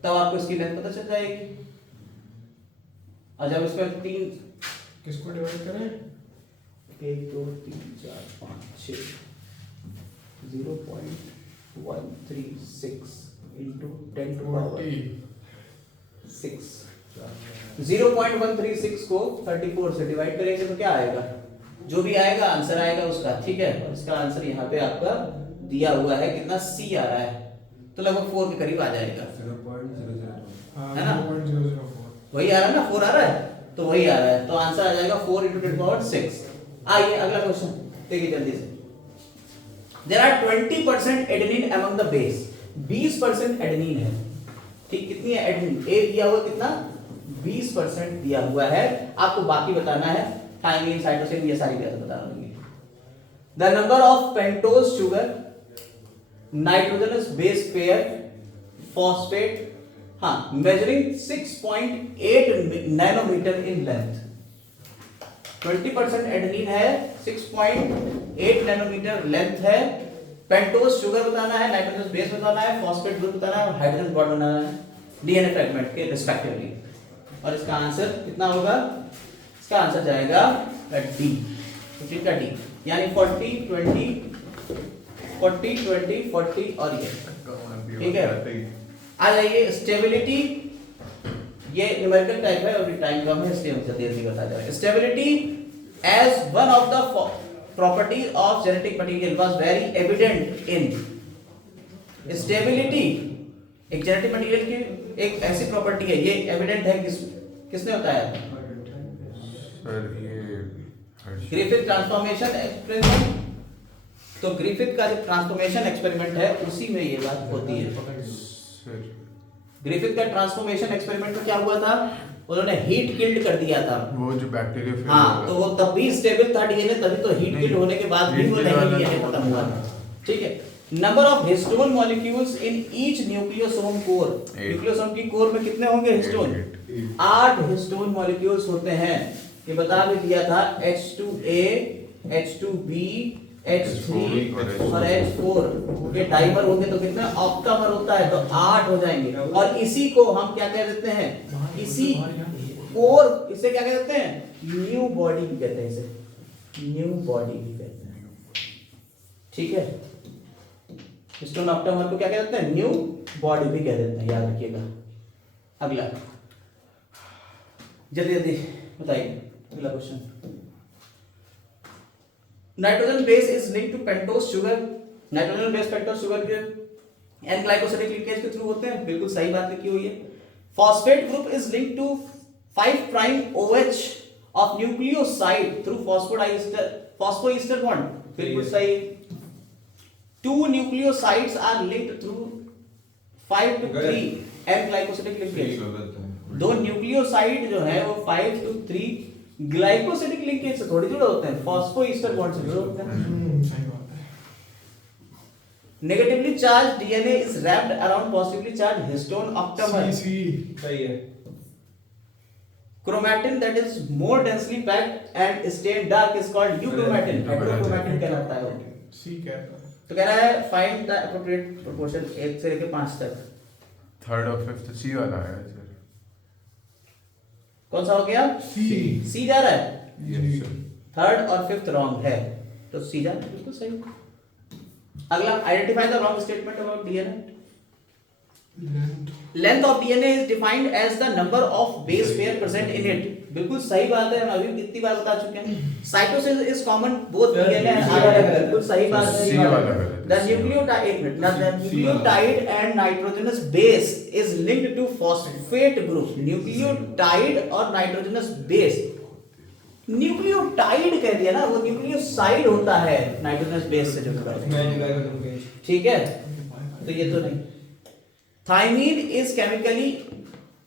तब आपको इसकी लेंथ पता चल जाएगी। और जब इसमें 3 किसको डिवाइड करें? 1 2 3 4 5 6 0.136 into 10 to power 6 0.136 को 34 से डिवाइड करेंगे तो क्या आएगा? जो भी आएगा आंसर आएगा उसका। ठीक है, और इसका आंसर यहाँ पे आपका दिया हुआ है, कितना सी आ रहा है, तो लगभग 4 के करीब आ जाएगा। 0.00 है ना? 0.004 वही आ रहा है ना, 4 आ रहा है तो वही आ रहा है, तो आंसर आ जाएगा 4 into 10 to power 6। आइए अगला क्वेश्चन देखिए जल्दी से। There are 20% adenine among the base। 20% adenine है। ठीक, कितनी है एडेनिन? ए दिया हुआ कितना? 20% दिया हुआ है। आपको बाकी बताना है, थायमिन, साइटोसिन, ये सारी बातें बताना होंगी। The number of pentose sugar, nitrogenous base pair, phosphate, हाँ, measuring 6.8 nanometer in length। 20% adenine है, 6.8 नैनोमीटर लेंथ है। पेंटोज शुगर बताना है, नाइट्रोजनस बेस बताना है, फॉस्फेट ग्रुप बताना है और हाइड्रोजन बॉन्ड बनाना है डीएनए फ्रेगमेंट के रिस्पेक्टिवली। और इसका आंसर कितना होगा? इसका आंसर जाएगा डी, 15 का डी, यानी 40 20 40 और ये। ठीक है, आ जाइए स्टेबिलिटी। ये न्यूमेरिकल टाइप है और टाइम कम है इसलिए हम जल्दी जल्दी बता जा रहे हैं। Stability as one of the property of genetic material was very evident in. Stability एक जेनेटिक मटेरियल की एक ऐसी प्रॉपर्टी है, ये एविडेंट है किसने बताया? सर ये ग्रिफिथ ट्रांसफॉर्मेशन एक्सपेरिमेंट। तो ग्रिफिथ का जो ट्रांसफॉर्मेशन एक्सपेरिमेंट है उसी में ये बात होती है। सर ग्रिफिथ का ट्रांसफॉर्मेशन एक्सपेरिमेंट में क्या हुआ था? उन्होंने हीट किल्ड कर दिया था। वो जो बैक्टीरिया फिर हाँ, तो वो तब भी स्टेबल था डीएनए, तभी तो हीट किल्ड होने के बाद भी वो नहीं डीएनए खत्म हुआ था। ठीक है, number of histone molecules in each nucleosome core. Nucleosome की कोर में कितने होंगे हिस्टोन? 8 हिस्टोन मॉलिक्यूल्स होते हैं। ये बता भी दिया था, H2A, H2B, H3 और H4 ये डाइमर होंगे तो कितना ऑक्टामर होता है, तो 8 हो जाएंगे। और इसी को हम क्या कह देते हैं? इसी कोर, इसे क्या कह देते हैं? न्यू बॉडी भी कहते हैं, इसे न्यू बॉडी भी कहते हैं। ठीक है, हिस्टोन ऑक्टामर को क्या कह देते हैं? न्यू बॉडी भी कह देते हैं, याद रखिएगा। अगला जल्दी जल्दी बताइए अगला question. Nitrogen base is linked to pentose sugar. Nitrogen base pentose sugar के एन ग्लाइकोसिडिक लिंकेज के थ्रू होते हैं, बिल्कुल सही बात लिखी हुई है। Phosphate group is linked to 5 prime OH of nucleoside through phosphoester bond, बिल्कुल सही। 2 nucleosides are linked through 5 to 3 N glycosidic linkage. 2 nucleoside जो है वो 5 to 3 ग्लाइकोसिडिक लिंकेज से थोड़ी जुड़े होते हैं, फॉस्फोईस्टर बॉन्ड से जुड़े होते हैं। सही बात है। Negatively charge DNA is wrapped around positively charge histone octamer. C सही है। Chromatin that is more densely packed and stayed dark is called euchromatin. Heterochromatin कहलाता है वो। सी कहता है। तो कह रहा है find the appropriate proportion 1 से लेकर 5 तक। थर्ड और फिफ्थ सी वाला है सर। कौन सा हो गया? सी जा रहा है। Yes sir. थर्ड और फिफ्थ रॉन्ग है, तो सी जा रहा है, बिल्कुल सही। अगला, identify the wrong statement about DNA. Length of DNA is defined as the number of base pair present in it. बिल्कुल सही बात है, हम अभी कितनी बार बता चुके हैं। Cytosis is common both DNA and RNA. बिल्कुल सही बात है। सी वाला गलत The है। nucleotide, एक minute, the nucleotide and nitrogenous base is linked to phosphate group. Nucleotide और nitrogenous base, न्यूक्लियोटाइड कह दिया ना, वो न्यूक्लियोसाइड होता है नाइट्रोजनस बेस से जुड़ा है। मैं जुलाई का दूं पेज। ठीक है, तो ये तो नहीं। Thymine is chemically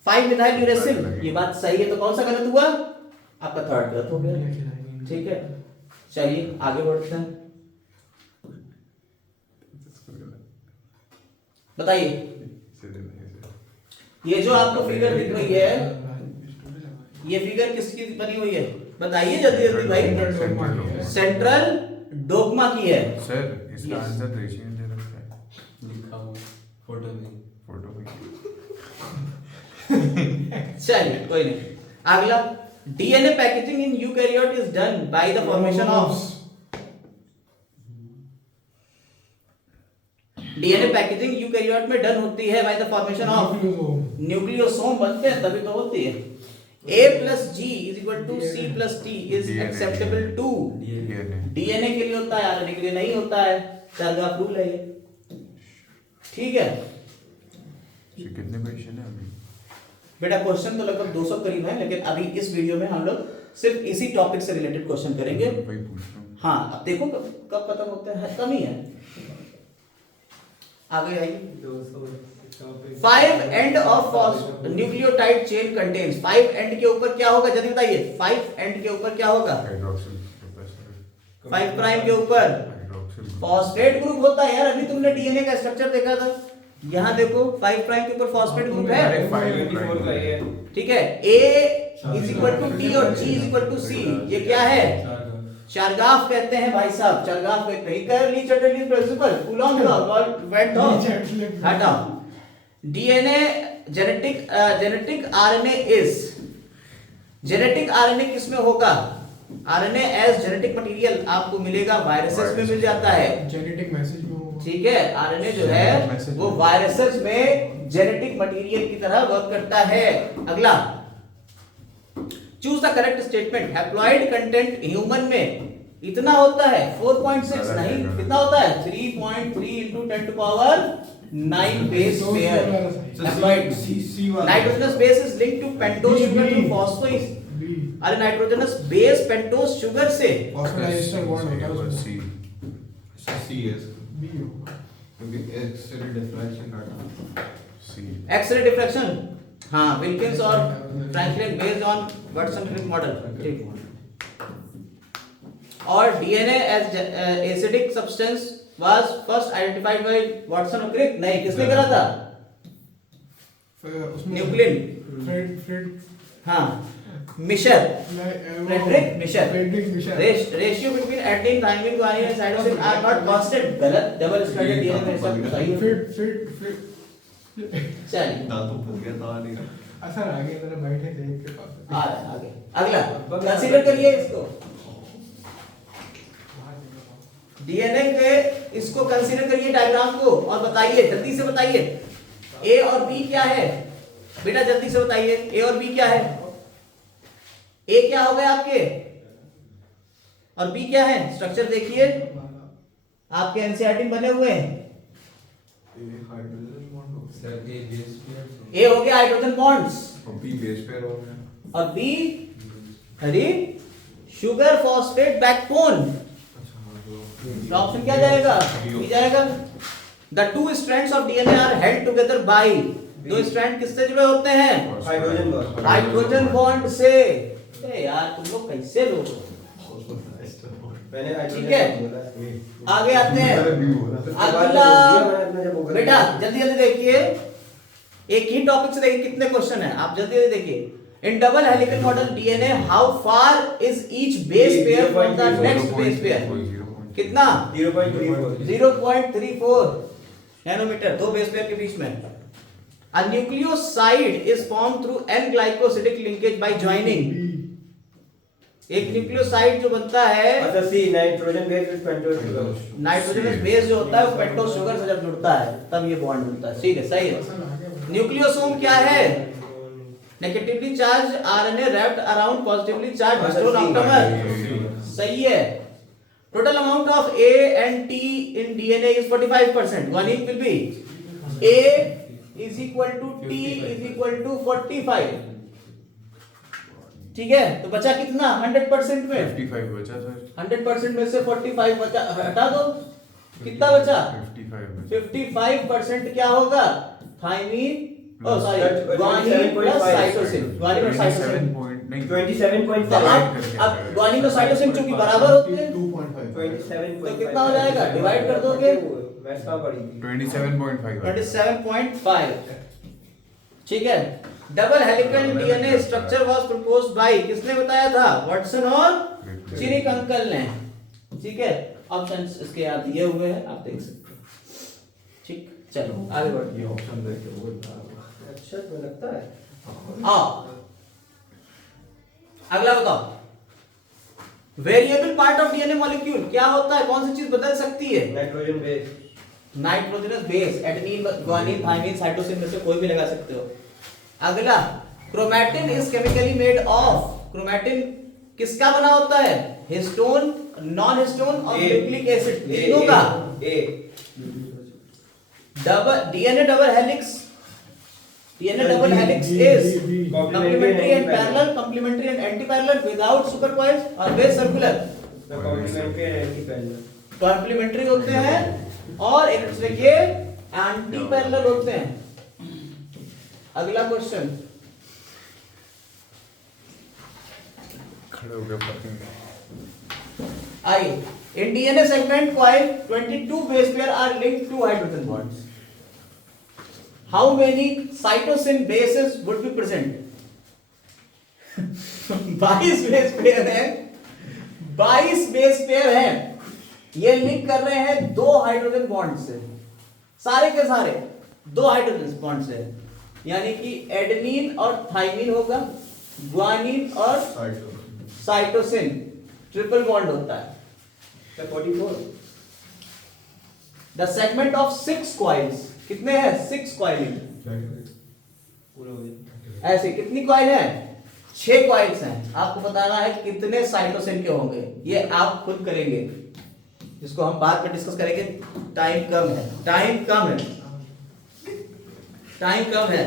5 methyl uracil, ये बात सही है, तो कौन सा गलत हुआ? आपका थर्ड गलत हो गया। ठीक है, चलिए आगे बढ़ते हैं। बताइए, ये जो आपको फिगर दिख रही है, ये फिगर किसकी बनी हुई है? बताइए जल्दी जल्दी भाई। सेंट्रल डोगमा की है सर। इसका आंसर रेशियो दे रखा है, लिखा हुआ फोटो में। फोटो में। चलिए कोई नहीं। अगला, DNA packaging in eukaryote is done by the formation of. DNA packaging eukaryote में डन होती है by the formation of nucleosome बनते हैं, तभी तो होती है। A plus G is equal to C plus T is DNA. acceptable to DNA के लिए होता है, RNA के लिए नहीं होता है। चार्गाफ रूल है ये। ठीक है ये कितने क्वेश्चन है अभी? बेटा, क्वेश्चन तो लगभग 200 करीब है, लेकिन अभी इस वीडियो में हम लोग सिर्फ इसी टॉपिक से रिलेटेड क्वेश्चन करेंगे। वही पूछ रहा हूँ। हाँ, अब देखो कब खत्म होते हैं, कम ही है। आगे आइए। 5 end of nucleotide chain contains. 5 end के ऊपर क्या होगा जल्दी बताइए। 5 end के ऊपर क्या होगा? हाइड्रोक्सिल 5 प्राइम के ऊपर फॉस्फेट ग्रुप होता है। यार अभी तुमने डीएनए का स्ट्रक्चर देखा था, यहाँ देखो 5 प्राइम के ऊपर फॉस्फेट ग्रुप है। अरे 5 का ये ठीक है, A is equal to T और G is equal to C। ये क्या है? चार्गाफ कहते हैं भाई साहब, चार्गाफ कहते हैं। करली चटली principle Coulomb law went off हटाओ। DNA genetic RNA is, genetic RNA किसमें होगा? आरएनए एज जेनेटिक मटेरियल आपको मिलेगा वायरसेस में मिल जाता है। जेनेटिक मैसेज में होगा। ठीक है, आरएनए जो है वो वायरसेस में जेनेटिक मटेरियल की तरह वर्क करता है। अगला, choose the correct statement. Haploid content human में इतना होता है 4.6 नहीं, कितना होता है? 3.3 into 10 to power 9 base pair. Haploid. Nitrogenous base is linked to pentose sugar through phosphorus. अरे नाइट्रोजनस बेस पेंटोस शुगर से फॉस्फोडाइस्टर बॉन्ड होता है उसमें। सी सी है बी होगा। क्योंकि एक्स-रे डिफ्रैक्शन का सी एक्स-रे डिफ्रैक्शन। हाँ, विल्किंस और Franklin based on Watson Crick model. ठीक। और DNA as acidic substance was first identified by Watson और क्रिक। नहीं, किसने करा था? न्यूक्लिन। फ्रेड हाँ, Miescher, Friedrich Miescher. Friedrich Miescher. Ratio between adenine, thymine, guanine and cytosine are not constant. गलत। Double stranded DNA में सब सही है। फिट चलिए दांतों फूट गया था नहीं असर आगे मेरा बैठे थे एक के पास। आ रहा है आगे। अगला, कंसीडर करिए इसको। डीएनए के इसको कंसीडर करिए डायग्राम को और बताइए, जल्दी से बताइए ए और बी क्या है। बेटा जल्दी से बताइए ए और बी क्या है। ए क्या हो गए आपके और बी क्या है? स्ट्रक्चर देखिए, आपके एनसीईआरटी में बने हुए हैं। हाइड्रोजन बॉन्ड हो sir A base pair A हो गया हाइड्रोजन बॉन्ड्स और बी बेस पेयर हो गया। और बी हरी शुगर फॉस्फेट बैकबोन। अच्छा हाँ, ऑप्शन क्या जाएगा? बी जाएगा। The two strands of DNA are held together by, दो स्ट्रैंड किससे जुड़े होते हैं? Hydrogen bond. हाइड्रोजन बॉन्ड से। ए यार तुम लोग कैसे लोग हो? मैंने ठीक है, आगे आते हैं। अगला बेटा जल्दी जल्दी देखिए, एक ही टॉपिक से देखिए कितने क्वेश्चन है, आप जल्दी जल्दी देखिए। In double helical model DNA, how far is each base pair from the next base pair? कितना? 0.34 0.34 नैनोमीटर, दो बेस पेयर के बीच में. A nucleoside is formed through N-glycosidic linkage by joining. एक न्यूक्लियोसाइड जो बनता है, अच्छा सी nitrogen base with pentose sugar, nitrogenous base जो होता है वो पेंटोस शुगर से जब जुड़ता है तब ये बॉन्ड बनता है. ठीक है, सही है. न्यूक्लियोसोम क्या है? Negatively charge RNA wrapped around positively charge histone octamer. सही है. Total amount of A and T in DNA is 45%. Guanine will be A is equal to T is equal to 45. ठीक है, तो बचा कितना? 100% में 55 बचा सर. 100% में से 45 बचा, हटा दो. कितना बचा? 55 बचा. 55% क्या होगा? Thymine, oh sorry, guanine plus cytosine. Guanine और साइटोसिन 27.5 तो अब ग्वानिन और साइटोसिन चूंकि बराबर होते हैं 27.5 तो कितना हो जाएगा? डिवाइड कर दोगे, वैसा पड़ी 27.5. 27.5. ठीक है. Double helical DNA structure was proposed by, किसने बताया था? वाटसन और चिरिक अंकल ने. ठीक है, ऑप्शंस इसके यहाँ दिए हुए हैं, आप देख सकते हैं. ठीक, चलो आगे बढ़ते हैं. ऑप्शन देख के बोल अच्छा तो लगता है. आओ अगला बताओ. Variable part of DNA molecule क्या होता है? कौन सी चीज बदल सकती है? Nitrogen base, nitrogenous base, adenine, guanine, thymine, cytosine में से कोई भी लगा सकते हो. अगला, chromatin is chemically made of. Chromatin किसका बना होता है? हिस्टोन, नॉन हिस्टोन और न्यूक्लिक एसिड, तीनों का. Double DNA double helix, DNA double helix is complementary and parallel, complementary and anti-parallel, without super coils, always circular. Complementary and antiparallel. Complementary होते हैं और एक दूसरे के एंटी पैरेलल होते हैं. अगला क्वेश्चन, खड़े हो गए पकड़े. आई in DNA segment coil 22 base pair are linked to hydrogen bonds. How many cytosine bases would be present? 22 base pair है, 22 बेस पेयर है. ये लिंक कर रहे हैं दो हाइड्रोजन बॉन्ड से, सारे के सारे दो हाइड्रोजन बॉन्ड से. यानी कि एडेनिन और थाइमिन होगा, ग्वानिन और साइटोसिन, ट्रिपल बॉन्ड होता है. 44 द सेगमेंट ऑफ 6 कॉइल्स, कितने हैं? 6 कॉइल. पूरा हो गया. ऐसे कितनी कॉइल है? 6 कॉइल्स हैं. आपको बताना है कितने साइटोसिन के होंगे, ये आप खुद करेंगे, जिसको हम बाद में डिस्कस करेंगे. टाइम कम है, टाइम कम है, टाइम कम है.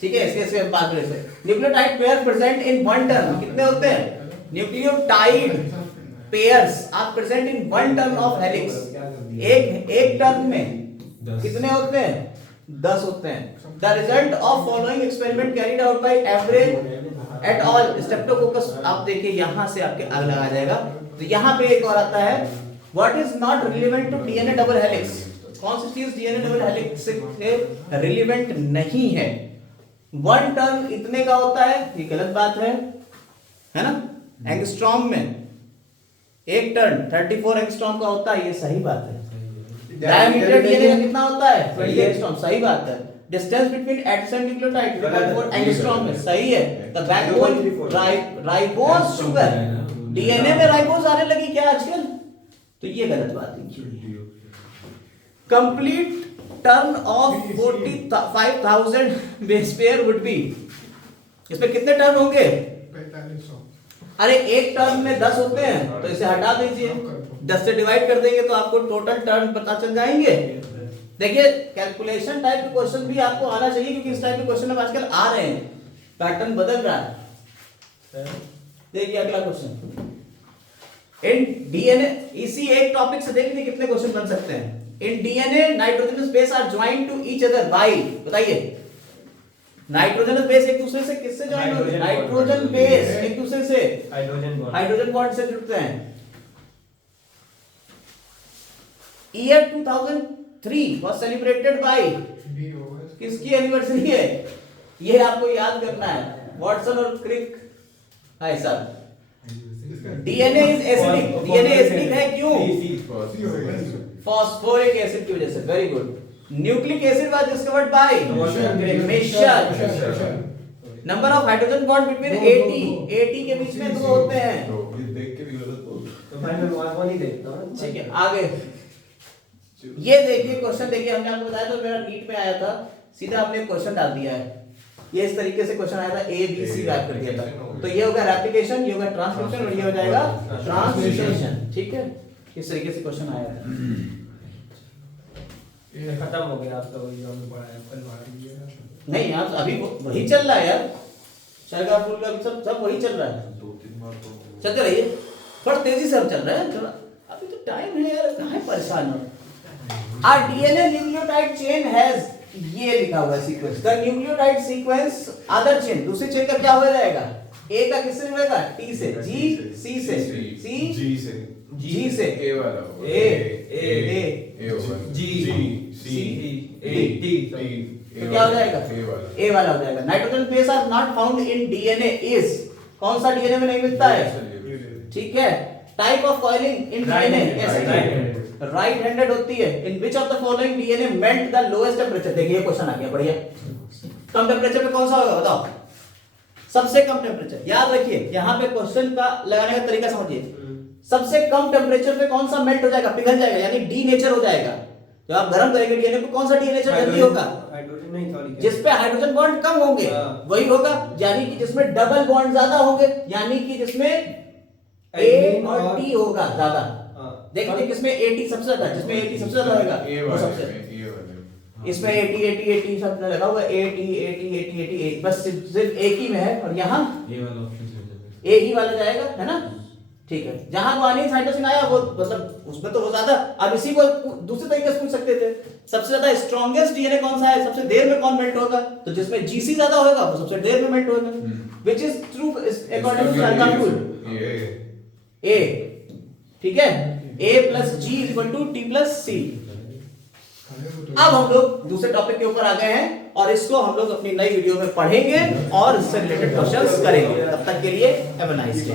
ठीक है, इसके बात करें. Nucleotide pair present in one turn, कितने होते हैं? Nucleotide pairs are present in one turn of helix. एक टर्न में कितने होते हैं? 10 होते हैं. The result of following experiment carried out by Avery et al. Streptococcus, आप देखिए यहां से आपके अगला आ जाएगा. तो यहां पे एक और आता है, what is not relevant to DNA double helix. कौन सी चीज डीएनए डबल हेलिक्स से रिलेवेंट नहीं है? वन टर्न इतने का होता है, ये गलत बात है ना? एंगस्ट्रॉम में एक टर्न 34 एंगस्ट्रॉम का होता है, ये सही बात है. डायमीटर डीएनए का कितना होता है? 20 एंगस्ट्रॉम, सही बात है. Distance between AdSense nucleotide 4 angstrom में, सही है. The backbone ribose sugar, DNA में राइबोज आने लगी क्या आजकल? तो ये गलत बात है. Complete turn off 45,000 base pair would be. इसमें कितने टर्न होंगे? 4500. अरे एक टर्न में 10 होते हैं, तो इसे हटा दीजिए, 10 से डिवाइड कर देंगे तो आपको टोटल टर्न पता चल जाएंगे. देखिए, कैलकुलेशन टाइप के क्वेश्चन भी आपको आना चाहिए, क्योंकि इस टाइप के क्वेश्चन अब आजकल आ रहे हैं, पैटर्न बदल रहा है. देखिए अगला क्वेश्चन. इन डीएनए, इसी एक टॉपिक से देखिए कितने क्वेश्चन बन सकते हैं. In DNA nitrogenous base are joined to each other by, बताइए. नाइट्रोजनस बेस एक दूसरे से किससे ज्वाइन होते हैं? नाइट्रोजन बेस एक दूसरे से हाइड्रोजन बॉन्ड से जुड़ते हैं. Year 2003 was celebrated by, D होगा. किसकी एनिवर्सरी है? ये आपको याद करना है. वाटसन और क्रिक हाय साहब DNA is acidic, DNA acidic है क्यों? फॉस्फोरिक एसिड की वजह से। Very good. Nucleic acid was discovered by Miescher. Number of hydrogen bond between 80 के बीच में 2 होते हैं। ये देख के भी गलत बोल तो भाई मैं वहां नहीं देखता हूं। ठीक है आगे ये देखिए क्वेश्चन देखिए, हमने आपको बताया तो मेरा नीट में आया था, सीधा हमने क्वेश्चन डाल दिया है। ये इस तरीके से क्वेश्चन आया था, ए बी सी रैप कर दिया था। तो ये होगा रेप्लिकेशन, ये होगा ट्रांसक्रिप्शन और ये हो जाएगा ट्रांसलेशन। ठीक है, इस तरीके से क्वेश्चन आया था। ये खत्म हो गया आपका वही जो हमने पढ़ा है कल नहीं आप अभी वही चल रहा है यार, शलगम फूल का भी सब वही चल रहा है। 2-3 बार तो चलते रहिए, थोड़ा तेजी से अब चल रहा है थोड़ा, अभी तो टाइम है यार, कहाँ परेशान हो। Our DNA nucleotide chain has ये लिखा हुआ है sequence, the nucleotide sequence other chain, दूसरी चेन का क्या हो जाएगा? ए का किससे जुड़ेगा? टी से, जी सी से, सी जी से, जी से, ए वाला होगा। ए होगा। जी सी ए टी तो क्या हो जाएगा? ए वाला। ए वाला हो जाएगा। Nitrogen base are not found in DNA is, कौन सा डीएनए में नहीं मिलता है? ठीक है। Type of coiling in DNA ऐसे राइट हैंडेड होती है। In which of the following DNA melt the lowest temperature? देखिए क्वेश्चन आ गया, बढ़िया। कम टेंपरेचर पे कौन सा होगा बताओ? सबसे कम टेंपरेचर। याद रखिए यहाँ पे क्वेश्चन का लगाने का तरीका समझिए। सबसे कम टेंपरेचर पे कौन सा मेल्ट हो जाएगा? पिघल जाएगा, यानी डी नेचर हो जाएगा। जब आप गर्म करेंगे डीएनए को, कौन सा डी नेचर जल्दी होगा? हाइड्रोजन नहीं सॉरी जिसपे हाइड्रोजन बॉन्ड कम होंगे वही होगा, यानी कि जिसमें डबल बॉन्ड ज्यादा होंगे, यानी कि जिसमें ए और टी होगा ज्यादा। देखिए किसमें एटी सबसे ज्यादा, जिसमें एटी सबसे ज्यादा होगा ए वो वाले सबसे, में, ए वाले। इसमें एटी सब लगा हुआ है, एटी बस सिर्फ एक ही में है, और यहाँ ये वाला ऑप्शन से हो जाता ए ही वाला जाएगा, है ना? ठीक है। जहां गुआनिन साइटोसिन आया वो मतलब उसमें तो वो ज्यादा। अब इसी को दूसरे तरीके से पूछ सकते थे, सबसे ज्यादा स्ट्रॉन्गेस्ट डीएनए कौन सा है, सबसे देर में कौन मेल्ट होगा? तो जिसमें जीसी ज्यादा होगा वो सबसे देर में मेल्ट होगा, which is true according to शलगम रूल। ए ठीक है, A plus G is equal to T plus C। अब हम लोग दूसरे टॉपिक के ऊपर आ गए हैं और इसको हम लोग अपनी नई वीडियो में पढ़ेंगे और इससे रिलेटेड क्वेश्चंस करेंगे। तब तक के लिए हैव अ नाइस डे।